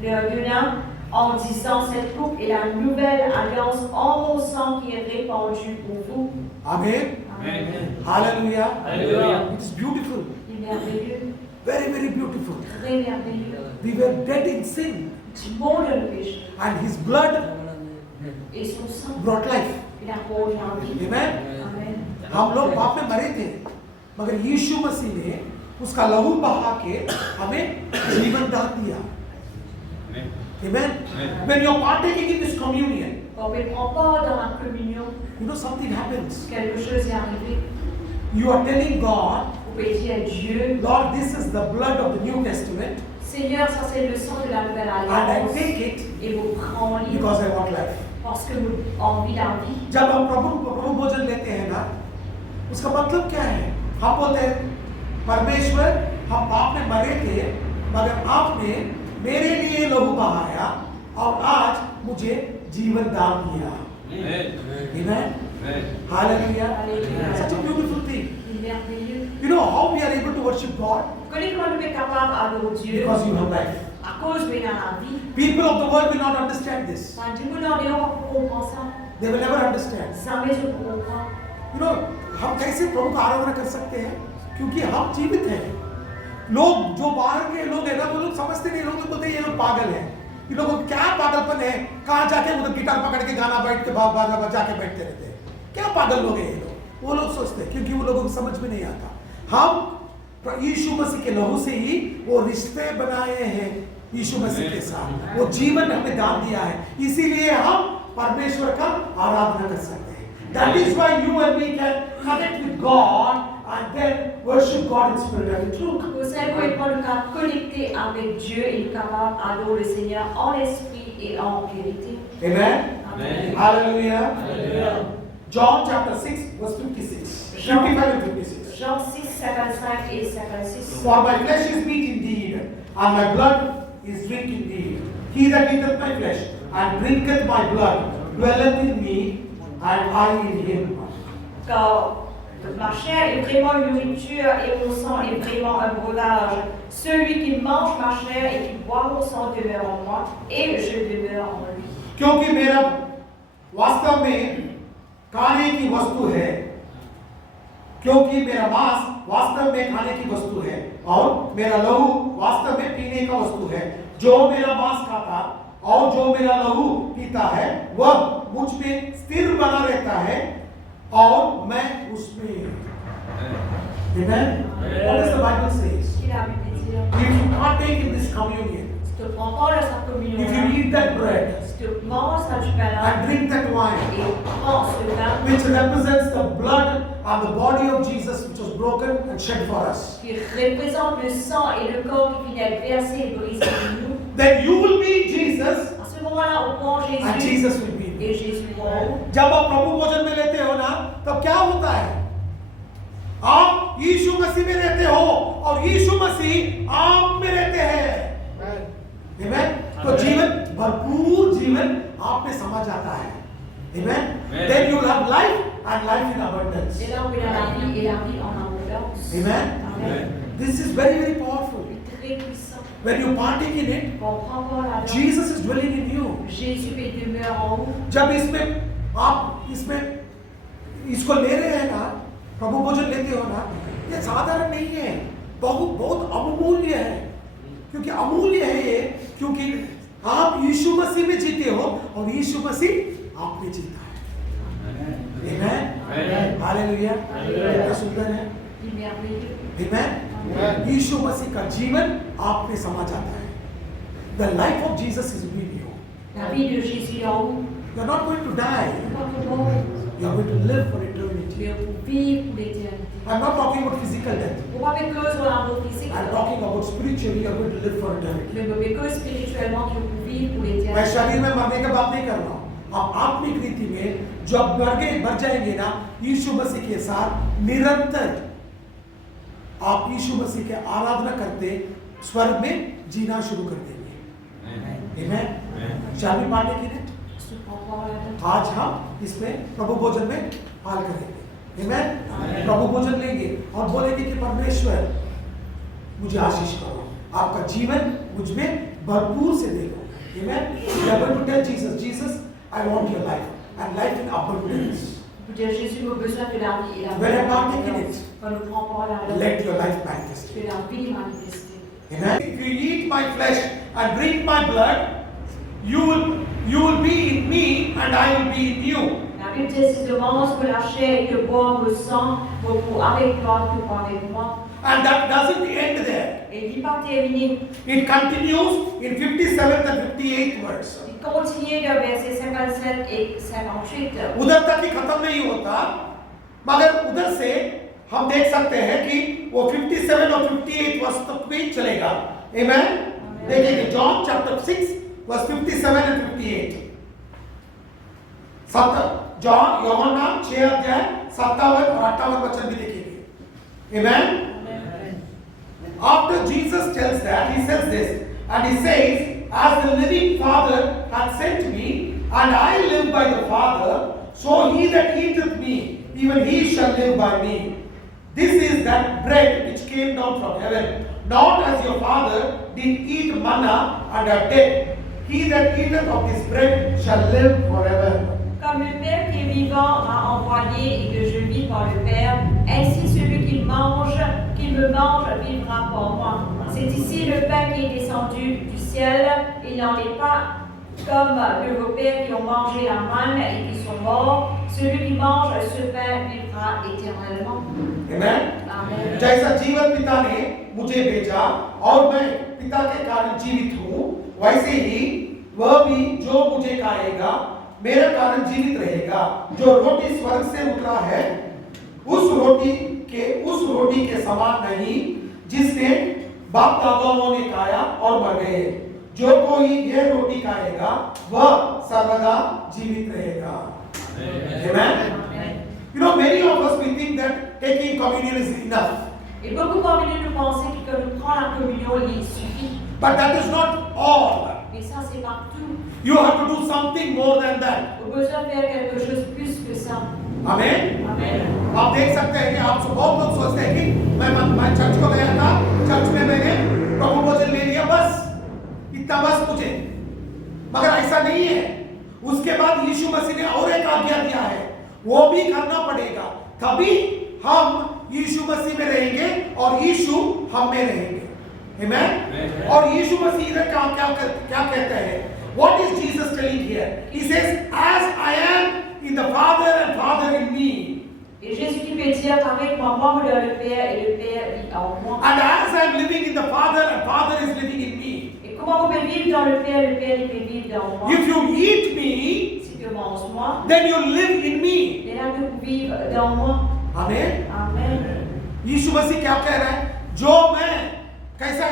le vin en disant, cette coupe est la nouvelle alliance en mon sang qui est répandue pour vous. Amen. Amen. Hallelujah. Hallelujah. It is beautiful. Il est merveilleux, Very, very beautiful. très merveilleux. We were dead in sin Tu mort dans le péché and his blood et son sang, brought life. il a rendu la vie. Amen. Amen. हम लोग पाप में मरे थे, मगर यीशु मसीह ने उसका लहू बहा के हमें जीवन दान दिया। Amen. When you are partaking in this communion, Quand on prend part dans la communion, you know something happens. quelque chose est arrivé. You are telling God, Vous pouvez dire à Dieu, Lord, this is the blood of the New Testament Seigneur, ça c'est le sang de la nouvelle and I alliance. take it Et vous prenez because I want life. parce que vous avez envie la vie. जब हम प्रभु भोजन लेते हैं ना, उसका मतलब क्या है? हम बोलते हैं परमेश्वर, हम पाप में मरे थे, मगर आपने मेरे लिए लहू बहाया और आज मुझे जीवन दान दिया। Amen. Hallelujah. Hallelujah. Such a beautiful thing. Il est merveilleux. You know how we are able to worship God? Connais comment nous sommes capables d'adorer Dieu Because you have life. à cause de la vie. People of the world will not understand this. Enfin, du coup, on est là pour comprendre ça. They will never understand. Jamais je comprends. You know, हम कैसे प्रभु का आराधना कर सकते हैं? क्योंकि हम जीवित हैं। लोग जो बाहर के लोग हैं ना, वो लोग समझते नहीं, लोग बोलते हैं ये लोग पागल हैं। ये लोगों को क्या पागलपन है? कहाँ जाके उधर गिटार पकड़ के गाना बैठ के बाजा बजा के बैठते रहते हैं। क्या पागल लोग हैं ये लोग? वो लोग सोचते हैं, क्योंकि वो लोगों को समझ में नहीं आता। हम यीशु मसीह के लहू से ही वो रिश्ते बनाए हैं यीशु मसीह के साथ। वो जीवन हमें दान दिया है, इसीलिए हम परमेश्वर का आराधना कर सकते हैं। That is why you and me can connect with God and then worship God in spirit and in truth. Vous savez qu'on est pas connecté avec Dieu et capable d'adorer le Seigneur en esprit et en vérité. Amen. Amen. Hallelujah. Hallelujah. John chapter 6 verse 56. 55 and 56. Jean 6, 55 et 56. For my flesh is meat indeed, and my blood is drink indeed. He that eateth my flesh and drinketh my blood dwelleth in me, and I in him. Car ma chair est vraiment une nourriture et mon sang est vraiment un breuvage. Celui qui mange ma chair et qui boit mon sang demeure en moi et je demeure en lui. क्योंकि मेरा वास्तव में खाने की वस्तु है, क्योंकि मेरा मांस वास्तव में खाने की वस्तु है और मेरा लहू वास्तव में पीने का वस्तु है। जो मेरा मांस खाता और जो मेरा लहू पीता है वह मुझ में स्थिर बना रहता है और मैं उसमें। Amen. What does the Bible says? Ce qu'il a Bible dire. If you partake in this communion, Si tu prends part à sa communion, if you eat that bread si tu manges ça du pain and drink that wine, et prends ce vin which represents the blood and the body of Jesus which was broken and shed for us, qui représente le sang et le corps qui finit d'être versé et brisé pour nous, then you will be Jesus à ce moment-là, on prend and Jésus Jesus will be you. et Jésus prend nous. जब आप प्रभु भोजन में लेते हो ना, तब क्या होता है? आप यीशु मसीह में रहते हो और यीशु मसीह आप में रहते हैं। Amen? तो जीवन, भरपूर जीवन आप में समा जाता है। Amen? Then you will have life and life in abundance. Et là, on a la vie et la vie en abondance. Amen? Amen. This is very, very powerful. Très puissant. When you partake in it, Quand on prend part là-dedans, Jesus is dwelling in you. Jésus est demeure en vous. जब इसमें आप इसको ले रहे हैं ना, प्रभु भोजन लेते हो ना, ये साधारण नहीं है, बहुत बहुत अमूल्य है। क्योंकि अमूल्य है ये, क्योंकि आप यीशु मसीह में जीते हो और यीशु मसीह आप में जीता है। Amen. हालेलुया, क्या सुंदर है। Il est merveilleux. Amen. यीशु मसीह का जीवन आप में समा जाता है। The life of Jesus is with you. La vie de Jésus est en vous. You are not going to die. Pas pour mourir, You are going to live for eternity. mais pour vivre pour l'éternité. I am not talking about physical death. On va avec eux sur la mort physique. I am talking about spiritually. You are going to live for eternity. Mais avec eux spirituellement qui vont vivre pour मैं l'éternité. शरीर में मरने की बात नहीं कर रहा हूँ। आप आत्मिक रीति में जब मर जाएंगे ना, यीशु मसीह के साथ निरंतर आप यीशु मसीह के आराधना करते स्वर्ग में जीना शुरू कर देंगे। आमेन। Shall we partake in it? Je te prends pas la tête. आज हम इसमें प्रभु भोजन में हाल करेंगे। आमेन। प्रभु भोजन लेंगे और बोलेंगे कि परमेश्वर मुझे आशीष करो, आपका जीवन मुझ में भरपूर से दे दो। आमेन। We are going to tell Jesus, Jesus, I want your life and life in abundance. Pour dire Jésus a besoin de la vie et la When I partake in it, on ne prend pas la tête. let your life manifest. Que la vie manifestée. Amen. If you eat my flesh and drink my blood, you will be in me and I will be in you. La Bible dit si tu manges que la chair et que bois le sang, pour avec toi, tout avec moi. And that doesn't end there. Et il n'est pas terminé. It continues in 57th and 58th verse. Il continue de verset 57 et 58. उधर तक ही खत्म नहीं होता, मगर उधर से हम देख सकते हैं कि वो 57 और 58 वर्ष तक भी चलेगा। Amen. देखेंगे John chapter 6 verse 57 and 58। John यूहन्ना 6 अध्याय 57 और 58 वचन भी देखेंगे। Amen. After Jesus tells that, he says this, and he says, as the living Father hath sent me, and I live by the Father, so he that eateth me, even he shall live by me. This is that bread which came down from heaven, not as your father did eat manna and are dead. He that eateth of this bread shall live forever. Comme le Père qui est vivant m'a envoyé et que je vis par le Père, ainsi celui qui me mange, vivra par moi. C'est ici le pain qui est descendu du ciel. Il n'en est pas comme vos pères qui ont mangé la manne et qui sont morts. Celui qui mange ce pain vivra éternellement. Amen. Amen. जैसा जीवन पिता ने मुझे भेजा और मैं पिता के कारण जीवित हूँ, वैसे ही वह भी जो मुझे खाएगा मेरे कारण जीवित रहेगा। जो रोटी स्वर्ग से उतरा है उस रोटी के समान नहीं जिसने बाप दादाओं ने खाया और मर गए। जो कोई यह रोटी खाएगा वह सर्वदा जीवित रहेगा। Amen. You know, many of us we think that taking communion is enough. Et beaucoup parmi nous pensent que nous prendre la communion il suffit. But that is not all. Mais ça c'est pas tout. You have to do something more than that. On a besoin de faire quelque chose plus que ça. Amen. Amen. आप देख सकते हैं कि आप बहुत लोग सोचते हैं कि मैं चर्च को गया था, चर्च में मैंने प्रभु भोजन ले लिया, बस इतना बस मुझे। मगर ऐसा नहीं है। उसके बाद यीशु मसीह ने और एक आज्ञा दिया है, वो भी करना पड़ेगा, तभी हम यीशु मसीह में रहेंगे और यीशु हम में रहेंगे। Amen? और यीशु मसीह इधर क्या कहते हैं? What is Jesus telling here? He says, as I am in the Father and Father in me. Et Jésus qui peut dire avec moi, moi dans le Père et le Père vit en moi. And as I am living in the Father and Father is living in me. Et comment vous pouvez vivre dans le Père il peut vivre dans moi. If you eat me, Si tu manges moi, then you live in me. et là vous vivre dans moi. Amen. Amen. यीशु मसीह क्या कह रहा है? जो मैं कैसा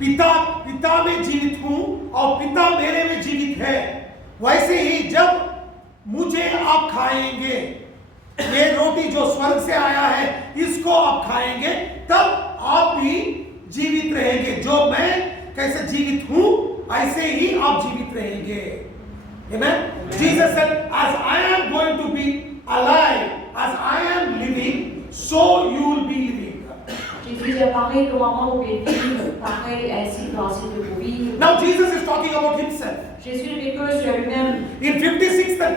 पिता में जीवित हूं और पिता मेरे में जीवित है, वैसे ही जब मुझे आप खाएंगे, ये रोटी जो स्वर्ग से आया है इसको आप खाएंगे, तब आप भी जीवित रहेंगे। जो मैं कैसे जीवित हूं ऐसे ही आप जीवित रहेंगे। Amen. Jesus said, as I am going to be alive, as I am living, so you will be living. Jésus a parlé comment vous pouvez vivre, pareil ainsi ainsi de vous vivre. Now Jesus is talking about himself. Jésus ne fait que sur lui-même. In 55th and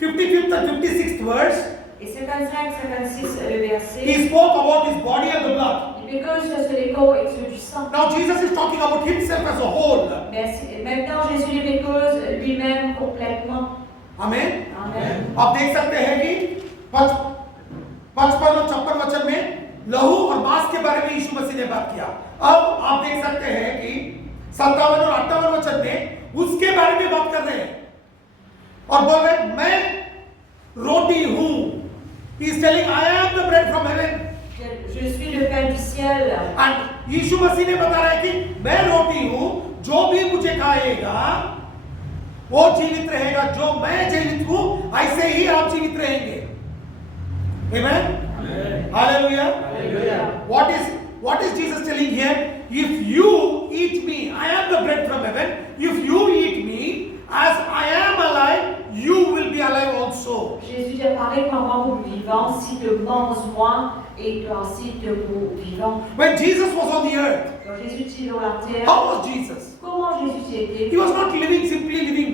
55th and 56th verse, Et 55, 56, le verset. he spoke about his body and the blood. Il fait que sur les corps et sur du sang. Now Jesus is talking about himself as a whole. Maintenant, Jésus ne fait que lui-même complètement. Amen. Amen. आप देख सकते हैं कि 55 और 56 वचन में लहू और मांस के बारे में यीशु मसीह ने बात किया। अब आप देख सकते हैं कि 57 और 58 वचन में उसके बारे में बात कर रहे हैं और बोल रहे हैं मैं रोटी हूं। He is telling I am the bread from heaven. Je suis le pain du ciel. And यीशु मसीह ने बता रहा है कि मैं रोटी हूं, जो भी मुझे खाएगा वो जीवित रहेगा, जो मैं जीवित हूं ऐसे ही आप जीवित रहेंगे। Amen? Hallelujah. What is Jesus telling here? If you eat me, I am the bread from heaven. If you eat me, as I am alive, you will be alive also. Jésus dit pareil comme un mot vivant, si tu manges moi et toi aussi tu es vivant. When Jesus was on the earth, Quand Jésus était sur la terre, how was Jesus? comment Jésus était? He was not living simply living.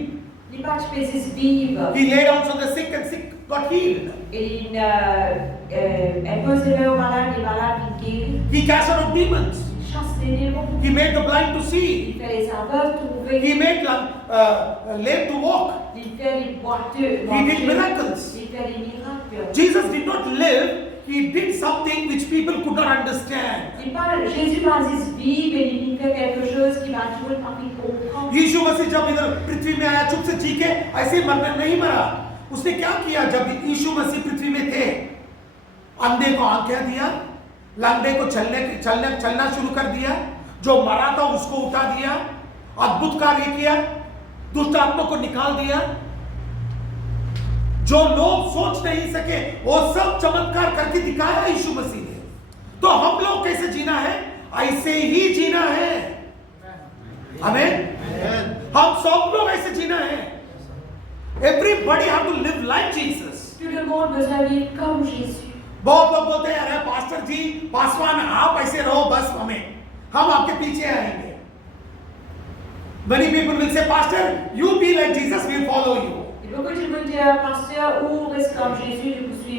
Il pas faisait vivre. He laid hands on the sick and sick got healed. Et il imposait aux malades, les malades ils guéris. He cast out demons. Il chasse les démons. He made the blind to see. Il fait les aveugles trouver. He made lame to walk. Il fait les boiteux He did marcher. miracles. Il fait les miracles. Jesus did not live. He did something which people could not understand. Il parle, Jésus va vivre et il fait quelque chose qui va toujours pas comprendre. यीशु मसीह जब इधर पृथ्वी में आया चुप से जी के ऐसे मरने नहीं मरा। उसने क्या किया जब यीशु मसीह पृथ्वी में थे? अंधे को आंखें दिया, लंगड़े को चलना शुरू कर दिया, जो मरा था उसको उठा दिया, अद्भुत कार्य किया, दुष्ट आत्मा को निकाल दिया, जो लोग सोच नहीं सके वो सब चमत्कार करके दिखाया यीशु मसीह ने। तो हम लोग कैसे जीना है? ऐसे ही जीना है। आमीन। हम सब लोग ऐसे जीना है। Everybody have to live like Jesus. Tout le monde besoin de vivre comme Jésus. बहुत लोग बोलते हैं अरे पास्टर जी, पासवान आप ऐसे रहो बस हम आपके पीछे आएंगे। Many people will say, Pastor, you be like Jesus, we will follow you. Et beaucoup de gens disent, pasteur, ou reste comme Jésus, je vous suis.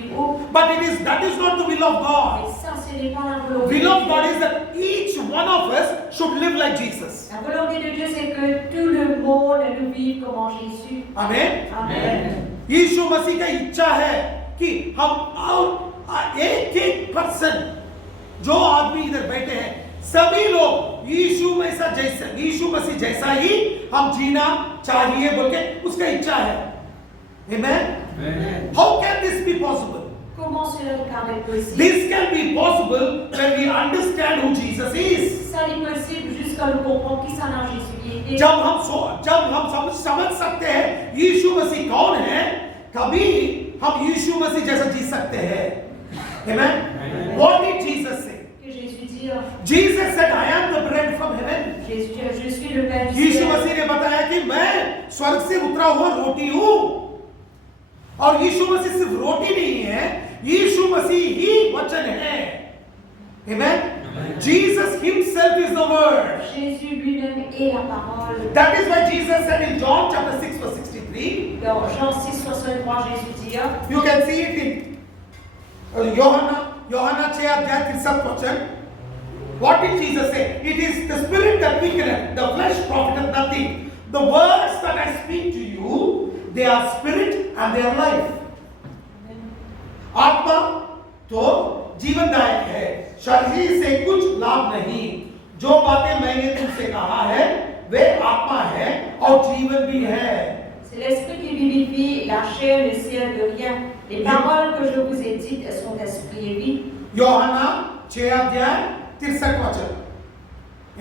But that is not the will of God. Mais ça, ce n'est pas la volonté. Will of God is that each one of us should live like Jesus. La volonté de Dieu, c'est que tout le monde nous vive comme Jésus. Amen. Amen. यीशु मसीह का इच्छा है कि हम एक person जो आदमी इधर बैठे हैं सभी लोग यीशु मसीह जैसा ही हम जीना चाहिए बोल के उसका इच्छा है। Amen. How can this be possible? Comment cela est possible? This can be possible when we understand who Jesus is. Ça est possible jusqu'à nous comprendre qui ça n'a Jésus. जब हम समझ सकते हैं यीशु मसीह कौन है, तभी हम यीशु मसीह जैसा जी सकते हैं। Amen. What did Jesus say? Que Jésus dit, Jesus said, I am the bread from heaven. Jésus dit, je suis le pain du Yeshu ciel. मसीह ने बताया कि मैं स्वर्ग से उतरा हुआ रोटी हूं। और यीशु मसीह सिर्फ रोटी नहीं है, यीशु मसीह ही वचन है। Amen. Jesus himself is the word. Jésus lui-même est la parole. That is why Jesus said in John chapter 6 verse 63. Dans Jean 6:63, Jésus dit, You can see it in Yohana 6 अध्याय 63 वचन. What did Jesus say? It is the spirit that quickeneth, the flesh profiteth nothing. The words that I speak to you, they are spirit and they are life. आत्मा तो जीवनदायक है, शरीर से कुछ लाभ नहीं। जो बातें मैंने तुमसे कहा है वे आत्मा है और जीवन भी है। c'est l'esprit qui vivifie, la chair ne sert de rien. Les paroles que je vous ai dites sont esprit et vie. Yohanna 6 अध्याय 63 वचन।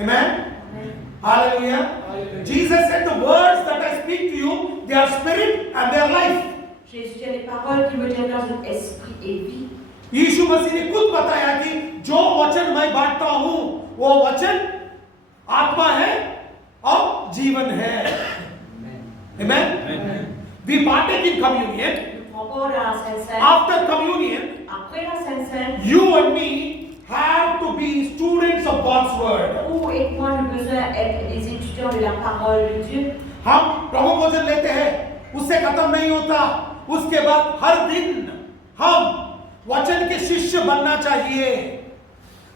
Amen. Hallelujah. Jesus said the words that I speak to you, they are spirit and they are life. Jésus dit les paroles qui me tiennent sont esprit et vie. यीशु मसीह ने खुद बताया कि जो वचन मैं बांटता हूं वो वचन आत्मा है और जीवन है। Amen. We partake in communion. Nous prenons la Sainte Seine. After communion, Après la Sainte Seine, you and me have to be students of God's word. vous et moi, nous devons être des étudiants de la parole de Dieu. हम प्रभु भोजन लेते हैं, उससे खत्म नहीं होता। उसके बाद हर दिन हम वचन के शिष्य बनना चाहिए,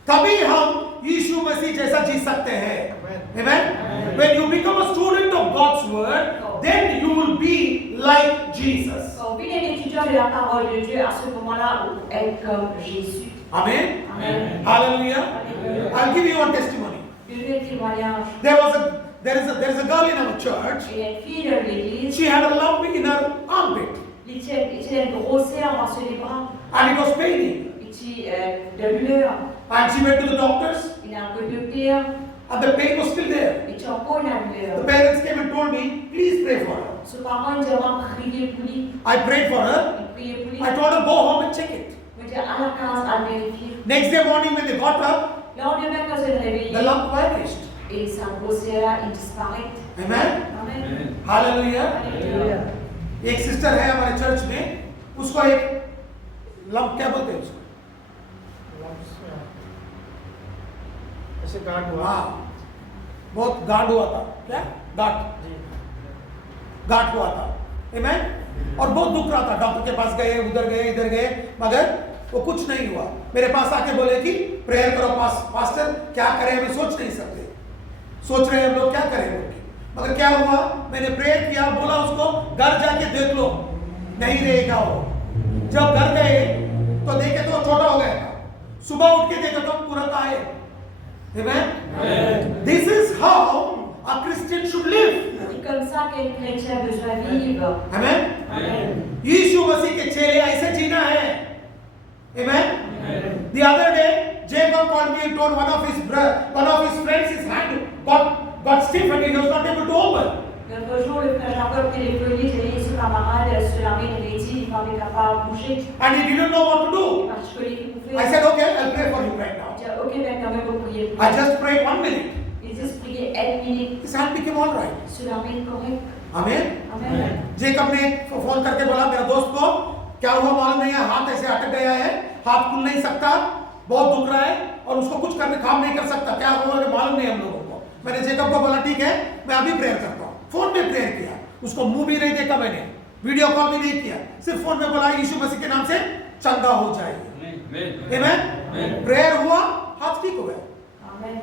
तभी हम यीशु मसीह जैसा जी सकते हैं। Amen. When you become a student of God's word, then you will be like Jesus. Combiner l'étudiant de la parole de Dieu à ce moment-là ou être comme Jésus. Amen. Amen. Hallelujah. Alléluia. I'll give you one testimony. Je vais témoignage. There is a girl in our church. Il y a une fille de l'église. She had a lump in her armpit, Il tient une grosseur dans ses bras. and it was paining. Il de douleur. And she went to the doctors, Il a un peu de pire. and the pain was still there. Il tient encore la The douleur. parents came and told me, please pray for her. Ses parents ils ont prié pour lui. I prayed for her. Il priait pour lui. I told her, go home and check it. Il dit à la case à vérifier. Next day morning when they got up, Le lendemain quand elle est réveillée, the lump vanished. et sa grosseur il disparaît. Amen. Amen. Hallelujah. Alléluia. एक sister है हमारे church में, उसको एक lump क्या बोलते हैं उसको? ऐसे गांठ हुआ। हाँ, बहुत गांठ हुआ था। क्या? गांठ हुआ था। Amen? और बहुत दुख रहा था। डॉक्टर के पास गए, उधर गए, इधर गए, मगर वो कुछ नहीं हुआ। मेरे पास आके बोले कि प्रेयर करो पास्टर, क्या करें हमें सोच नहीं सकते। सोच रहे हैं हम लोग क्या करें बोल के। मगर क्या हुआ? मैंने प्रेयर किया, बोला उसको घर जाके देख लो, नहीं रहेगा वो। जब घर गए तो देखे तो छोटा हो गया था। सुबह उठ के देखे तो पूरा था है। Amen? This is how a Christian should live. C'est comme ça qu'un chrétien besoin vivre. Amen? Amen. यीशु मसीह के चेले ऐसे जीना है। Amen? The other day, Jacob called me and told one of his friends, his hand got stiff and he was not able to open. L'autre jour, le frère Jacob téléphoné, j'ai dit son camarade se laver les vêtis, il n'était pas capable de bouger. And he didn't know what to do. Parce que les coups I said, okay, I'll pray for you right now. j'ai dit, ok, ben quand même, vous priez pour I lui. just prayed 1 minute. Il s'est prié 1 minute, His hand became all right. se laver correct. Amen? Amen. Jacob ने phone करके बोला मेरे दोस्त को क्या हुआ मालूम नहीं है, हाथ ऐसे अटक गया है, हाथ खुल नहीं सकता, बहुत दुख रहा है और उसको कुछ करने काम नहीं कर सकता, क्या हुआ मालूम नहीं हम लोगों को। मैंने जेकब को बोला ठीक है, मैं अभी प्रेयर करता हूँ। फोन पे प्रेयर किया, उसको मुंह भी नहीं देखा मैंने, वीडियो कॉल भी नहीं किया, सिर्फ फोन पे बोला यीशु मसीह के नाम से चंगा हो जाएगी। आमेन। प्रेयर हुआ, हाथ ठीक हो गया। Amen.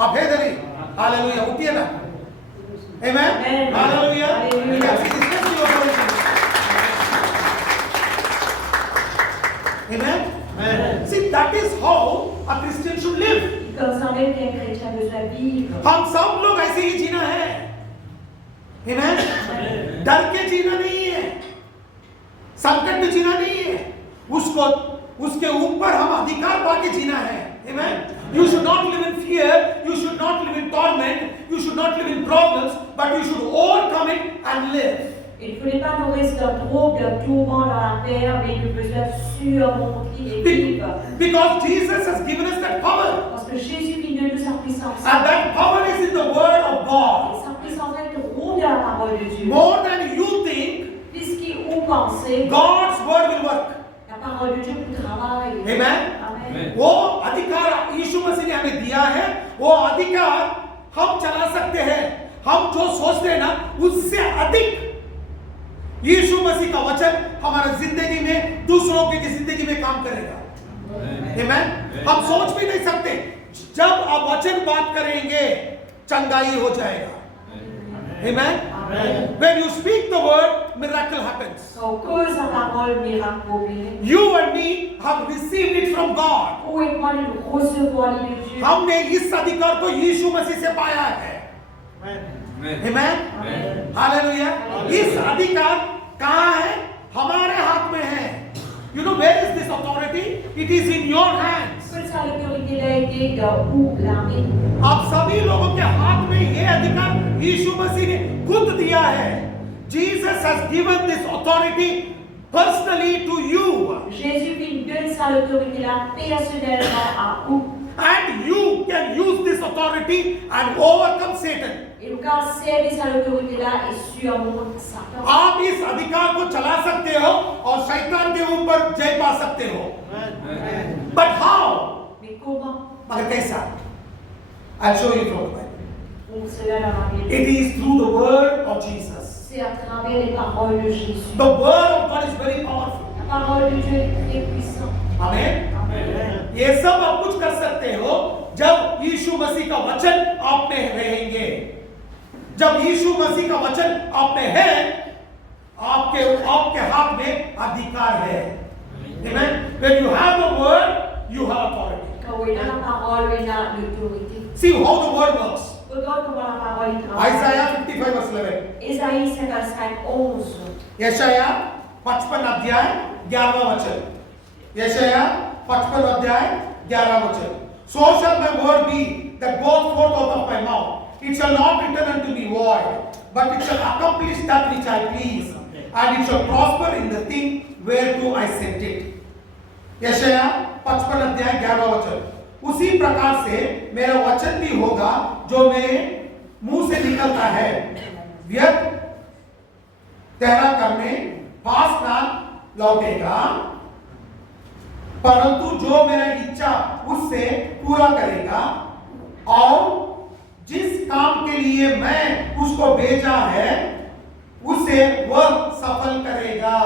अब है दरी, हालेलुया, उठिए ना। Amen. Amen. Hallelujah. Hallelujah. Yes, it is just your portion. Amen. Amen. See, that is how a Christian should live. Comme ça même qu'un chrétien besoin vivre. हम सब लोग ऐसे ही जीना है। Amen. डर के जीना नहीं है, संकट में जीना नहीं है, उसको उसके ऊपर हम अधिकार पाके जीना है। Amen. You should not live in fear, you should not live in torment, you should not live in problems, but you should overcome it and live. Il ne fallait pas nourrir d'un trouble, d'un tourment dans la terre, mais il besoin surmonter et vivre. Because Jesus has given us that power. Parce que Jésus vit de nous sa puissance. And that power is in the word of Et God. sa puissance est au de la parole de Dieu. More than you think, Puisqu'il vous pensez, God's word will work. la parole de Dieu vous travaille. Amen. Amen. वो अधिकार यीशु मसीह ने हमें दिया है, वो अधिकार हम चला सकते हैं। हम जो सोचते हैं ना, उससे अधिक यीशु मसीह का वचन हमारे जिंदगी में, दूसरों की जिंदगी में काम करेगा। Amen. हम सोच भी नहीं सकते, जब आप वचन बात करेंगे चंगाई हो जाएगा। Amen. Amen. When you speak the word, miracle happens. Quand on cause la parole, miracle opéré. You and me have received it from God. Où et moi nous recevoir de Dieu. हमने इस अधिकार को यीशु मसीह से पाया है। Amen. Amen. Hallelujah. इस अधिकार कहाँ है? हमारे हाथ में है। You know where is this authority? It is in your hands. Que ça l'autorité a été dans où la main. आप सभी लोगों के हाथ में ये अधिकार यीशु मसीह ने खुद दिया है। Jesus has given this authority personally to you. Jésus vient donner sa l'autorité là personnellement à vous. And you can use this authority and overcome Satan. Et vous quand servir sa l'autorité là et surmonter Satan. आप इस अधिकार को चला सकते हो और शैतान के ऊपर जय पा सकते हो। But how? Mais comment? मगर कैसा? I'll show you from the Bible. On se l'a dans la Bible. It is through the word of Jesus. C'est à travers les paroles de Jésus. The word of God is very powerful. La parole de Dieu est très puissante. Amen. Amen. ये सब आप कुछ कर सकते हो जब यीशु मसीह का वचन आप में रहेंगे। जब यीशु मसीह का वचन आप में है, आपके हाथ में अधिकार है। Amen. When you have the word, you have authority. Quand on a la parole, on a l'autorité. See how the word works. Regarde comment la parole travaille. Isaiah 55 verse 11. Ésaïe 55, 11. यशाया 55 अध्याय 11वां वचन। यशाया 55 अध्याय 11वां वचन। So shall my word be that goes forth out of my mouth. It shall not return unto me void, but it shall accomplish that which I please, and it shall prosper in the thing whereto I sent it. यशाया 55 अध्याय 11वां वचन। उसी प्रकार से मेरा वचन भी होगा जो मेरे मुंह से निकलता है, व्यर्थ तेरा करने पास ना लौटेगा, परंतु जो मेरा इच्छा उससे पूरा करेगा, और जिस काम के लिए मैं उसको भेजा है उसे वह सफल करेगा।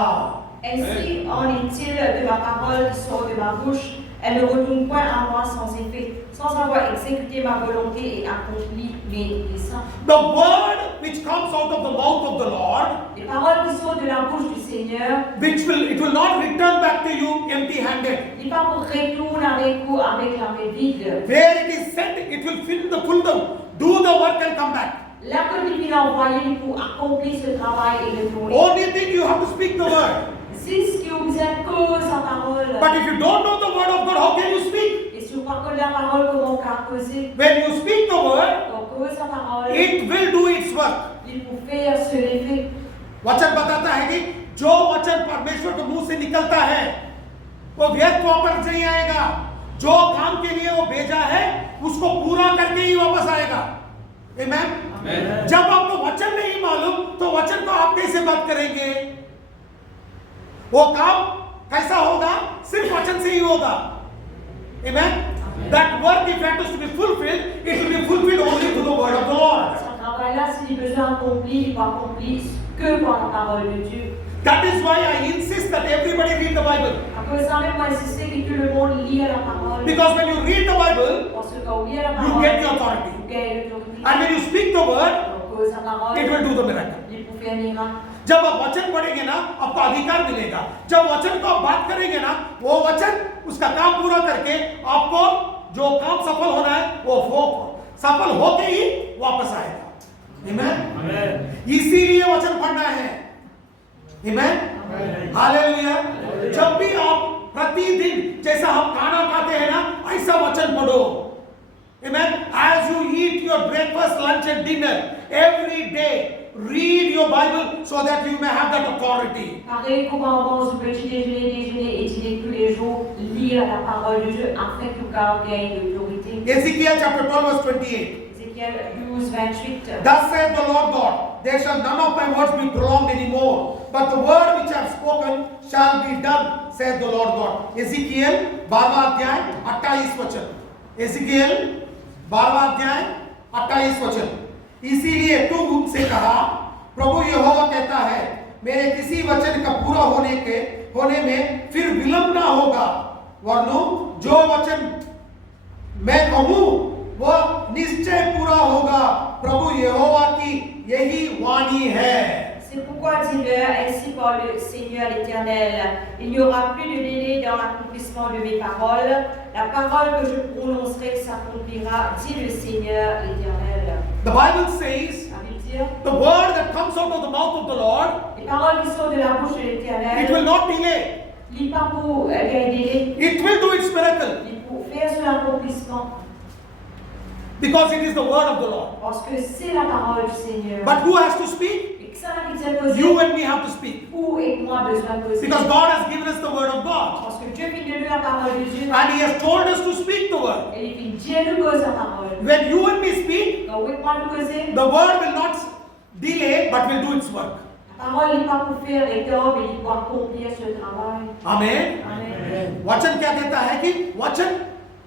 Ainsi en est-il de la parole qui sort de ma bouche. Elle ne retourne point à moi sans effet, sans avoir exécuté ma volonté et accompli mes desseins. The word which comes out of the mouth of the Lord, Les paroles qui sortent de la bouche du Seigneur, it will not return back to you empty-handed. il pas pour retourner avec vous avec la main vide. Where it is sent, it will fill them, do the work and come back. Là que il a envoyé pour accomplir ce travail et le tourner. Only thing you have to speak the word. C'est ce que vous êtes cause sa parole. But if you don't know the word of God, how can you speak? Et si vous ne connaissez pas la parole, comment on peut causer? When you speak the word, On cause sa parole. it will do its work. Il vous fait se lever. वचन बताता है कि जो वचन परमेश्वर के मुंह से निकलता है वो व्यर्थ वापस नहीं आएगा। जो काम के लिए वो भेजा है उसको पूरा करके ही वापस आएगा। आमेन। जब आपको वचन नहीं मालूम तो वचन को आप कैसे बात करेंगे? वो काम कैसा होगा? सिर्फ वचन से ही होगा। Amen. That work, if it is to be fulfilled, it will be fulfilled only through the word of the Lord. Ce travail-là, s'il est besoin accompli, il va accomplir que par la parole de Dieu. That is why I insist that everybody read the Bible. À cause de ça, même moi, insister que tout le monde lit la parole. Because when you read the Bible, Parce que quand on lit la you parole, get the authority. vous gagnez l'autorité. And when you speak the word, À cause de sa parole, it will do the miracle. il vous fait un miracle. जब आप वचन पढ़ेंगे ना आपको अधिकार मिलेगा। जब वचन को आप बात करेंगे ना वो वचन उसका काम पूरा करके आपको जो काम सफल होना है वो सफल होके ही वापस आएगा। आमेन। इसीलिए वचन पढ़ना है। आमेन। हालेलुया। जब भी आप प्रतिदिन जैसा हम खाना खाते हैं ना ऐसा वचन पढ़ो। Amen. As you eat your breakfast, lunch and dinner every day, read your Bible so that you may have that authority. Pareil comme on mange du petit déjeuner et dîner tous les jours, lire la parole de Dieu afin que vous gagnez l'autorité. Ezekiel chapter 12 verse 28. Ézéchiel 12, 28. Thus saith the Lord God, there shall none of my words be prolonged anymore, but the word which I have spoken shall be done, saith the Lord God. Ezekiel 12 अध्याय 28 वचन। Ezekiel 12 अध्याय 28 वचन। इसीलिए तू मुझसे कहा, प्रभु यहोवा कहता है, मेरे किसी वचन का पूरा होने में फिर विलंब ना होगा, वरनु जो वचन मैं कहूं वह निश्चय पूरा होगा। प्रभु यहोवा की यही वाणी है। C'est pourquoi dis-leur, ainsi par le Seigneur l'Éternel, il n'y aura plus de délai dans l'accomplissement de mes paroles. La parole que je prononcerai s'accomplira, dit le Seigneur l'Éternel. The Bible says, Ça veut dire, the word that comes out of the mouth of the Lord, les paroles qui sortent de la bouche de l'Éternel, it will not delay. il pas pour gagner délai, It will do its miracle il pour faire son accomplissement, because it is the word of the Lord. parce que c'est la parole du Seigneur. But who has to speak? Et que ça va nous imposer, You and me have to speak. vous et moi besoin de poser. Because God has given us the word of God. Parce que Dieu vient de nous la parole de Dieu, And He has told us to speak the word. et il vient Dieu nous cause la parole. When you and me speak, Donc, vous et moi nous causer, the word will not delay but will do its work. la parole n'est pas pour faire les torts, mais il pour accomplir ce travail. Amen. Amen. वचन क्या कहता है कि वचन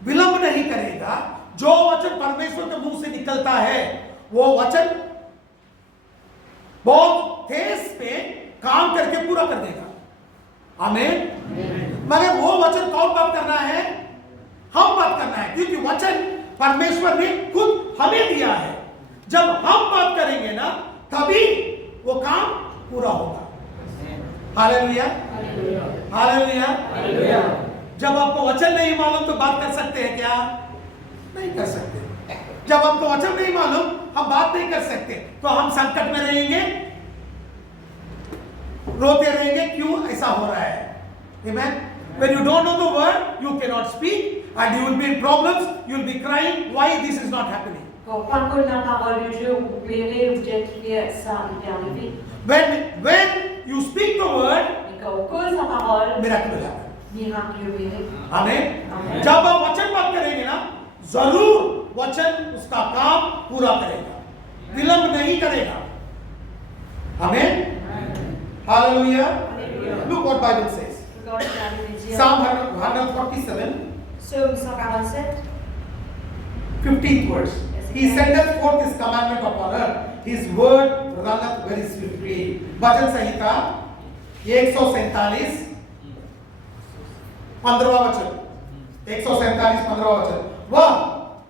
विलंब नहीं करेगा। जो वचन परमेश्वर के मुंह से निकलता है वो वचन बहुत तेज पे काम करके पूरा कर देगा। आमीन। मगर वो वचन कौन बात करना है? हम बात करना है, क्योंकि वचन परमेश्वर ने खुद हमें दिया है। जब हम बात करेंगे ना हालेलुया, हालेलुया। हालेलुया। जब आपको वचन नहीं मालूम तो बात कर सकते हैं क्या? नहीं कर सकते। जब आपको वचन नहीं मालूम हम बात नहीं कर सकते, तो हम संकट में रहेंगे, रोते रहेंगे, क्यों ऐसा हो रहा है? Amen? When you don't know the word, you cannot speak and you will be in problems, you will be crying, why this is not happening? Quand par contre la parole de Dieu, vous plairait, vous dites que ça est arrivé. When you speak the word, Et quand on cause la parole, miracle will happen. miracle verrait. आमीन। आमीन। जब आप वचन बात करेंगे ना, जरूर वचन उसका काम पूरा करेगा, विलंब नहीं करेगा। आमीन। Hallelujah. Look what Bible says. Regarde ce que la Bible dit. Psalm 147, Psaume 147. 15th verse. He sendeth forth his commandment upon earth, his word runneth very swiftly. भजन संहिता 147 15वां वचन, 147 15वां वचन। वह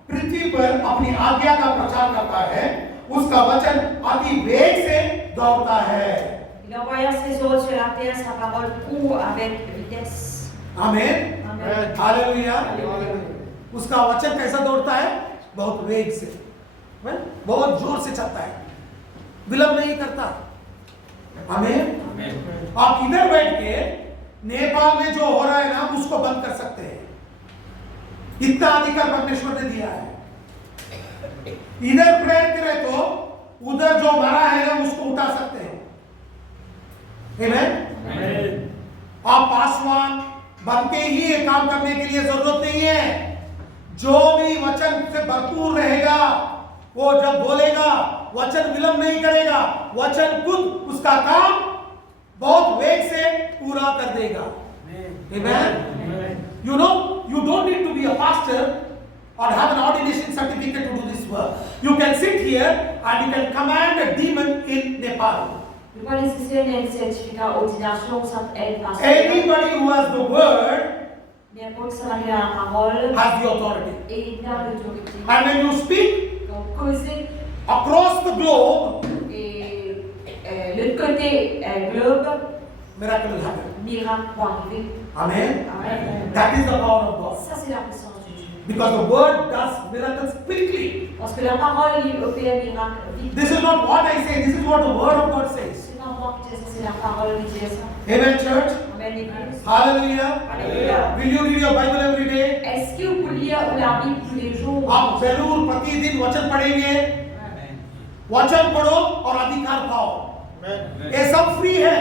पृथ्वी पर अपनी आज्ञा का प्रचार करता है, उसका वचन अति वेग से दौड़ता है। Il envoya ses ordres sur la terre, sa parole court avec vitesse. आमीन। Amen. हालेलुया। हालेलुया। उसका वचन कैसा दौड़ता है? बहुत वेग से, बहुत जोर से चलता है, विलंब नहीं करता। आमीन। आप इधर बैठ के नेपाल में जो हो रहा है ना, उसको बंद कर सकते हैं। इतना अधिकार परमेश्वर ने दिया है। इधर प्रेयर करे तो उधर जो मरा है ना, उसको उठा सकते हैं। आमीन। आप पासवान बन के ही ये काम करने के लिए जरूरत नहीं है। जो भी वचन से भरपूर रहेगा, वो जब बोलेगा, वचन विलंब नहीं करेगा, वचन खुद उसका काम बहुत वेग से पूरा कर देगा। Amen. You know, you don't need to be a pastor or have an ordination certificate to do this work. You can sit here and you can command a demon in Nepal. Il n'est pas nécessaire d'un certificat d'ordination, ça aide à Anybody who has the word n'importe qui a la parole has the authority. et il a l'autorité. And when you speak Donc, causer across the globe, et l'autre côté globe, miracle will happen. miracle va arriver. Amen. Amen. That is the power of God. Ça, c'est la puissance de Dieu. Because the word does miracles quickly. Parce que la parole, il opère miracle vite. This is not what I say, this is what the word of God says. C'est pas moi qui dis ça, c'est la parole qui dit ça. Amen, church. Amen, l'église. Hallelujah. Alléluia. Will you read your Bible every day? Est-ce que vous lire la Bible tous les jours? आप जरूर प्रतिदिन वचन पढ़ेंगे। वचन पढ़ो और अधिकार पाओ। ये सब फ्री है।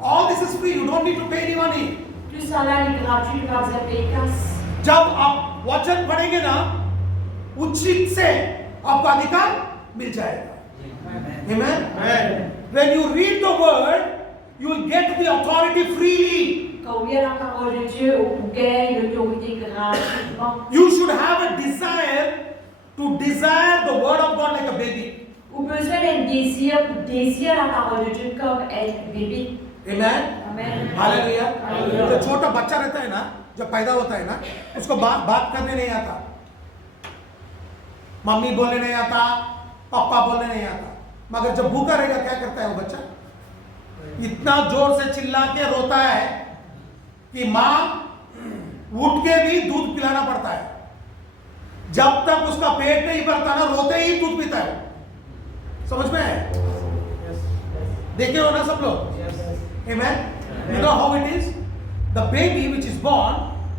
All this is free. You don't need to pay any money. Tout ça là, il est gratuit, il va vous payer casse. जब आप वचन पढ़ेंगे ना, उचित से आपको अधिकार मिल जाएगा। Amen. When you read the word, you will get the authority freely. Quand on lit la parole de Dieu, on gagne l'autorité gratuitement. You should have a desire to desire the word of God like a baby. Ou besoin d'un désir pour désirer la parole de Dieu comme un bébé. Amen. Amen. Hallelujah. Hallelujah. जो छोटा बच्चा रहता है ना, जब पैदा होता है ना, उसको बात करने नहीं आता, मम्मी बोलने नहीं आता, पापा बोलने नहीं आता, मगर जब भूखा रहेगा क्या करता है वो बच्चा? इतना जोर से चिल्ला के रोता है कि माँ उठ के भी दूध पिलाना पड़ता है। जब तक उसका पेट नहीं भरता ना, रोते ही दूध पीता है। समझ में है? देखे हो ना सब लोग? Amen. You know how it is? The baby which is born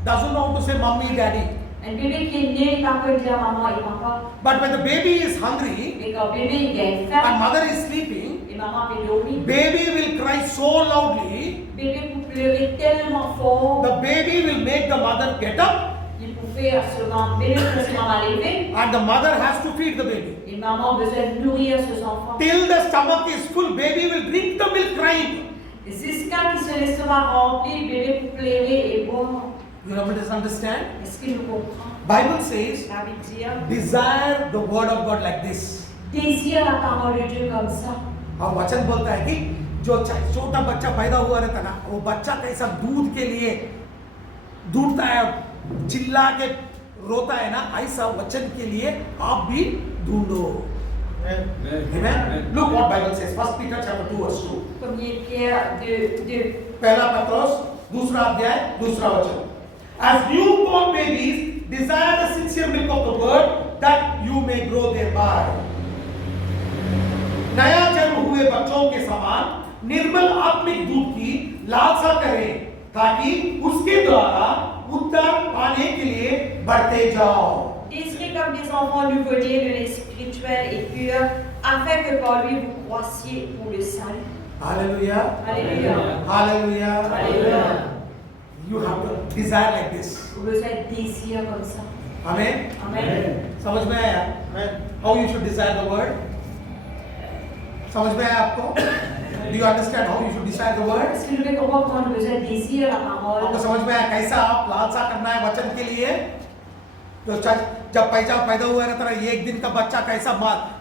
doesn't know how to say mommy, daddy. Un bébé qui est né, il ne peut pas dire maman et papa. But when the baby is hungry Mais quand bébé il a and faim mother is sleeping, et maman fait dormir, baby will cry so loudly. bébé peut pleurer tellement fort, The baby will make the mother get up, il peut faire seulement bébé peut se lever and the mother has to feed the baby. et maman a besoin de nourrir ses enfants. Till the stomach is full, baby will drink the milk crying. Et jusqu'à ce que l'estomac rempli, bébé peut pleurer et boire. You know what is understand? Est-ce qu'il nous comprend? Bible says, La Bible dit, desire the word of God like this. désire la parole de Dieu comme ça. और वचन बोलता है कि जो छोटा बच्चा पैदा हुआ रहता ना, वो बच्चा कैसा दूध के लिए ढूंढता है, चिल्ला के रोता है ना, ऐसा वचन के लिए आप भी ढूंढो। Amen. Look what Bible says. 1 Peter chapter 2 verse 2. 1 Pierre 2. पहला पत्रोस दूसरा अध्याय दूसरा वचन. As newborn babies, desire the sincere milk of the word that you may grow thereby. नया जन्म हुए बच्चों के समान निर्मल आत्मिक दूध की लालसा करें ताकि उसके द्वारा उद्धार पाने के लिए बढ़ते जाओ. Désirez comme des enfants nouveau-nés le lait spirituel et pur, afin que par lui vous croissiez pour le salut. Hallelujah. Alléluia. Hallelujah. Alléluia. You have to desire like this. Vous avez un désir comme ça. Amen. Amen. समझ में आया? How you should desire the word? समझ में आया आपको? Do you understand how you should desire the word? Est-ce que vous pouvez comprendre comment nous avons un désir la parole? आपको समझ में आया कैसा आप लालसा करना है वचन के लिए? तो जब पैदा हुआ है ना एक दिन का बच्चा कैसा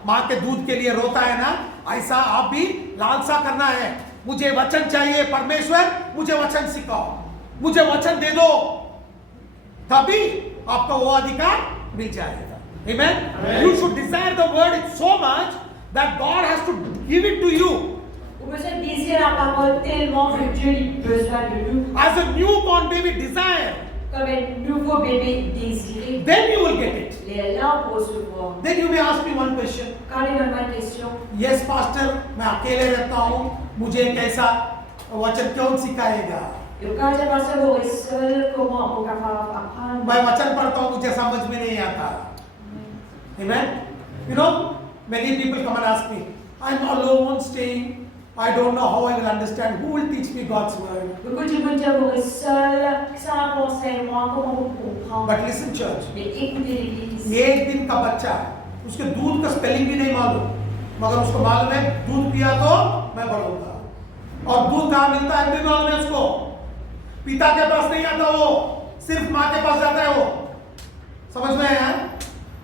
माँ के दूध के लिए रोता है ना, ऐसा आप भी लालसा करना है. मुझे वचन चाहिए परमेश्वर, मुझे वचन सिखाओ, मुझे वचन दे दो, तभी आपको वो अधिकार मिल जाएगा. Amen. You should desire the word so much that God has to give it to you. Vous avez désir la parole tellement que Dieu a besoin de nous. As a newborn baby desire, Comme un nouveau bébé désiré. then you will get it. Les là pour recevoir. Then you may ask me one question. Quand il me demande une question, Yes, pastor, मैं अकेले रहता हूँ, मुझे कैसा वचन क्यों सिखाएगा? et quand j'ai passé vous êtes seul, comment on va apprendre? मैं वचन पढ़ता हूँ, मुझे समझ में नहीं आता. Amen. You know, many people come and ask me, I'm alone staying. I don't know how I will understand. Who will teach me God's word? Beaucoup de gens disent vous êtes seul, sans conseil-moi, comment vous comprendre? But listen, church. Mais écoutez l'église. एक दिन का बच्चा, उसके दूध का spelling भी नहीं मालूम, मगर उसको मालूम है दूध पिया तो मैं बढ़ूंगा. और दूध कहाँ मिलता है भी मालूम है उसको. पिता के पास नहीं आता वो, सिर्फ माँ के पास जाता है वो. समझ में आया?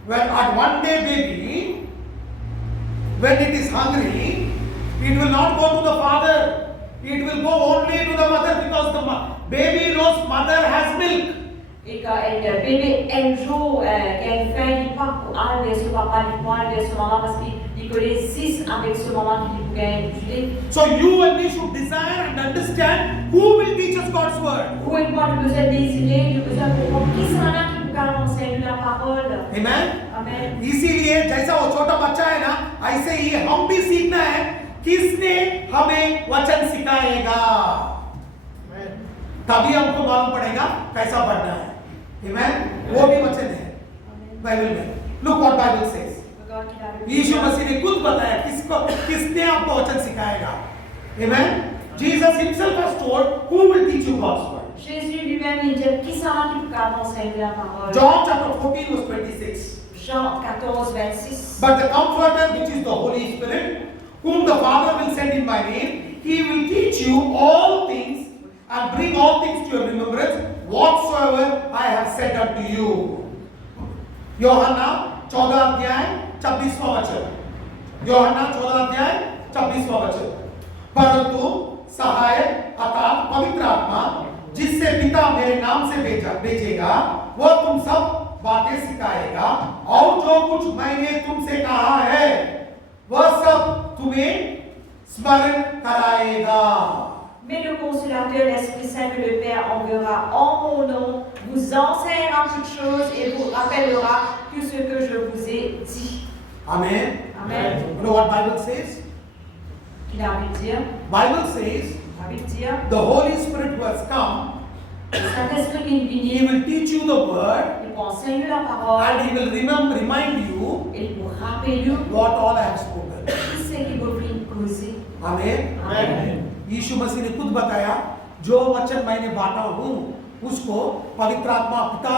When at one day baby, when it is hungry, it will not go to the father. It will go only to the mother because the baby knows mother has milk. Et quand un bébé, un jour, il a une faim, il part pour aller vers son papa, il part vers son maman parce qu'il connaît avec son maman qui lui gagne du lait. So you and me should desire and understand who will teach us God's word. Vous et moi, nous besoin désirer, nous besoin comprendre qui sont là qui nous parle enseigner la parole. Amen. Amen. इसीलिए जैसा वो छोटा बच्चा है ना, ऐसे ही हम भी सीखना है किसने हमें वचन सिखाएगा, तभी हमको मालूम पड़ेगा कैसा बढ़ना है. Amen. वो भी वचन है बाइबल में. Look what Bible says. यीशु मसीह ने खुद बताया किसने आपको वचन सिखाएगा. Amen. Jesus himself has told who will teach you God's word. Jésus lui-même il dit qui sont là qui nous parle enseigner la parole. John chapter 14 verse 26. Jean 14, 26. But the Comforter, which is the Holy Spirit, whom the Father will send in my name, he will teach you all things and bring all things to your remembrance, whatsoever I have said unto you. यूहन्ना 14 अध्याय 26वां वचन. यूहन्ना 14 अध्याय 26वां वचन. परंतु सहायक अर्थात पवित्र आत्मा जिससे पिता मेरे नाम से भेजेगा, वह तुम सब बातें सिखाएगा और जो कुछ मैंने तुमसे कहा है वह सब तुम्हें स्मरण कराएगा. Mais le consolateur, l'Esprit Saint que le Père enverra en mon nom, vous enseignera toutes choses et vous rappellera tout ce que je vous ai dit. Amen. Amen. You know what Bible says? Il a envie de dire, Bible says the Holy Spirit who has come, le Saint-Esprit qui est he venu, will teach you the word il vous enseigne la parole and he will remind you et il vous rappelle what all I have spoken. tout ce qui vous vient causer. Amen. Amen. यीशु मसीह ने खुद बताया जो वचन मैंने बांटा हूँ उसको पवित्र आत्मा पिता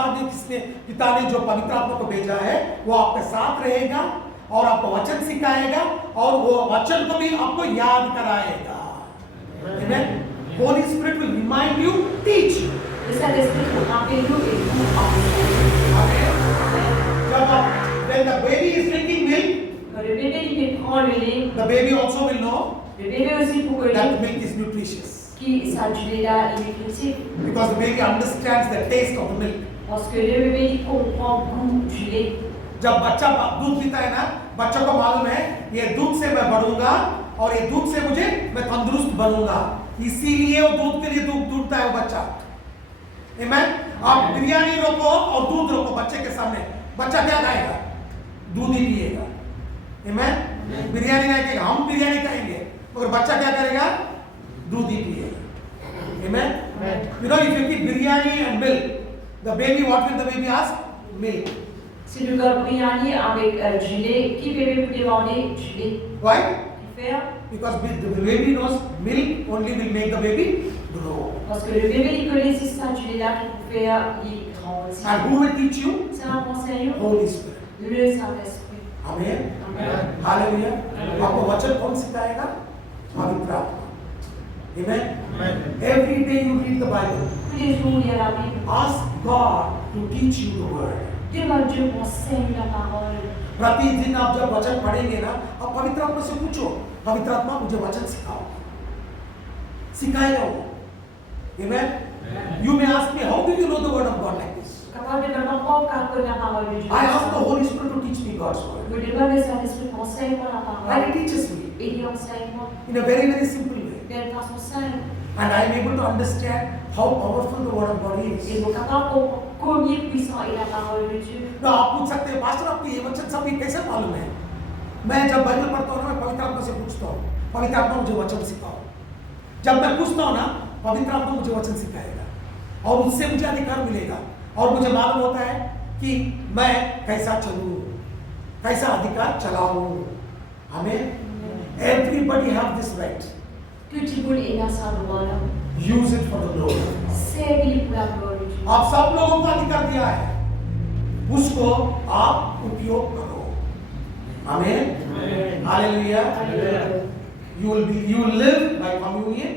ने जो पवित्र आत्मा को भेजा है वो आपके साथ रहेगा और आपको वचन सिखाएगा और वो वचन को भी आपको याद कराएगा. Amen. Holy Spirit will remind you, teach you. Le Saint-Esprit vous rappelle nous et vous enseigne. Amen. When the baby is drinking milk, Quand le bébé il prend le lait, the baby also will know le bébé aussi pour que that milk is nutritious qui ça du lait là il est nutritif. because the baby understands the taste of the milk. Parce que le bébé il comprend le goût du lait. जब बच्चा दूध पीता है ना बच्चों को मालूम है ये दूध से मैं बढ़ूंगा और ये दूध से मैं तंदुरुस्त बनूंगा, इसीलिए वो दूध के लिए दूधता है वो बच्चा। आमेन। आप बिरयानी रोको और दूध रोको बच्चे के सामने, बच्चा क्या खाएगा? दूध ही पिएगा। आमेन। बिरयानी नहीं खाएगा, हम बिरयानी खाएंगे मगर बच्चा क्या करेगा? दूध ही पिएगा। आमेन। You know, if you keep biryani and milk, the baby, what will the baby ask? Milk. Si le gars biryani avec gelée, qui bébé peut demander gelée? Why? Qui fait? Because the baby knows milk only will make the baby grow. Parce que le bébé il connaît ces statuts-là qui peut faire il grandit. And who will teach you? C'est un conseil. Holy Spirit. Le Saint-Esprit. Amen. Amen. Hallelujah. आपको वचन कौन सिखाएगा? पवित्र आत्मा। Amen. Amen. Every day you read the Bible. Tous les jours il y a la Bible. Ask God to teach you the word. Demande Dieu enseigne la parole. प्रतिदिन आप जब वचन पढ़ेंगे ना, आप पवित्र आत्मा से पूछो, पवित्र आत्मा मुझे वचन सिखाओ, सिखाएगा वो। Amen. You may ask me, how do you know the word of God like this? Capable de demander comment connaître la parole de Dieu. I ask the Holy Spirit to teach me God's word, Je demande le Saint-Esprit enseigne la and parole. He teaches me Et il enseigne in a very very simple way, d'une façon simple. and I am able to understand how powerful the word of God Et is. vous capable de combien puissant est la parole de Dieu. तो आप पूछ सकते हैं, pastor आपको ये वचन सब ये कैसे मालूम है? मैं जब बाइबल पढ़ता हूँ ना, मैं पवित्र आत्मा से पूछता हूँ, पवित्र आत्मा मुझे वचन सिखाओ। जब मैं पूछता हूँ ना, पवित्र आत्मा मुझे वचन सिखाएगा और उससे मुझे अधिकार मिलेगा और मुझे मालूम होता है कि मैं कैसा चलूँ, कैसा अधिकार चलाऊँ। हमें everybody have this right. Tout le monde est dans sa droit. Use it for the glory. Servir pour la gloire de Dieu. आप सब लोगों को अधिकार दिया है, उसको आप उपयोग करो। आमेन। Hallelujah. You will live by communion.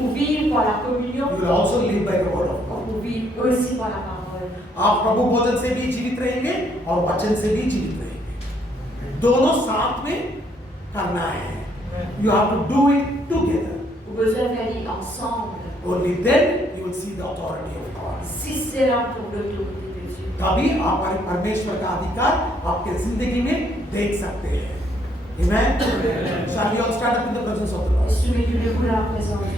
Vous vivre par la communion. You will also live by the word of God. Vous vivre aussi par la parole. आप प्रभु भोजन से भी जीवित रहेंगे और वचन से भी जीवित रहेंगे, दोनों साथ में करना है। You have to do it together. Vous besoin de faire ensemble. Only then you will see the authority of God. Si c'est là pour l'autorité de Dieu. तभी आप परमेश्वर का अधिकार आपके जिंदगी में देख सकते हैं। Amen. Shall we all stand up in the presence of the Lord? Soumettez-vous à la présence.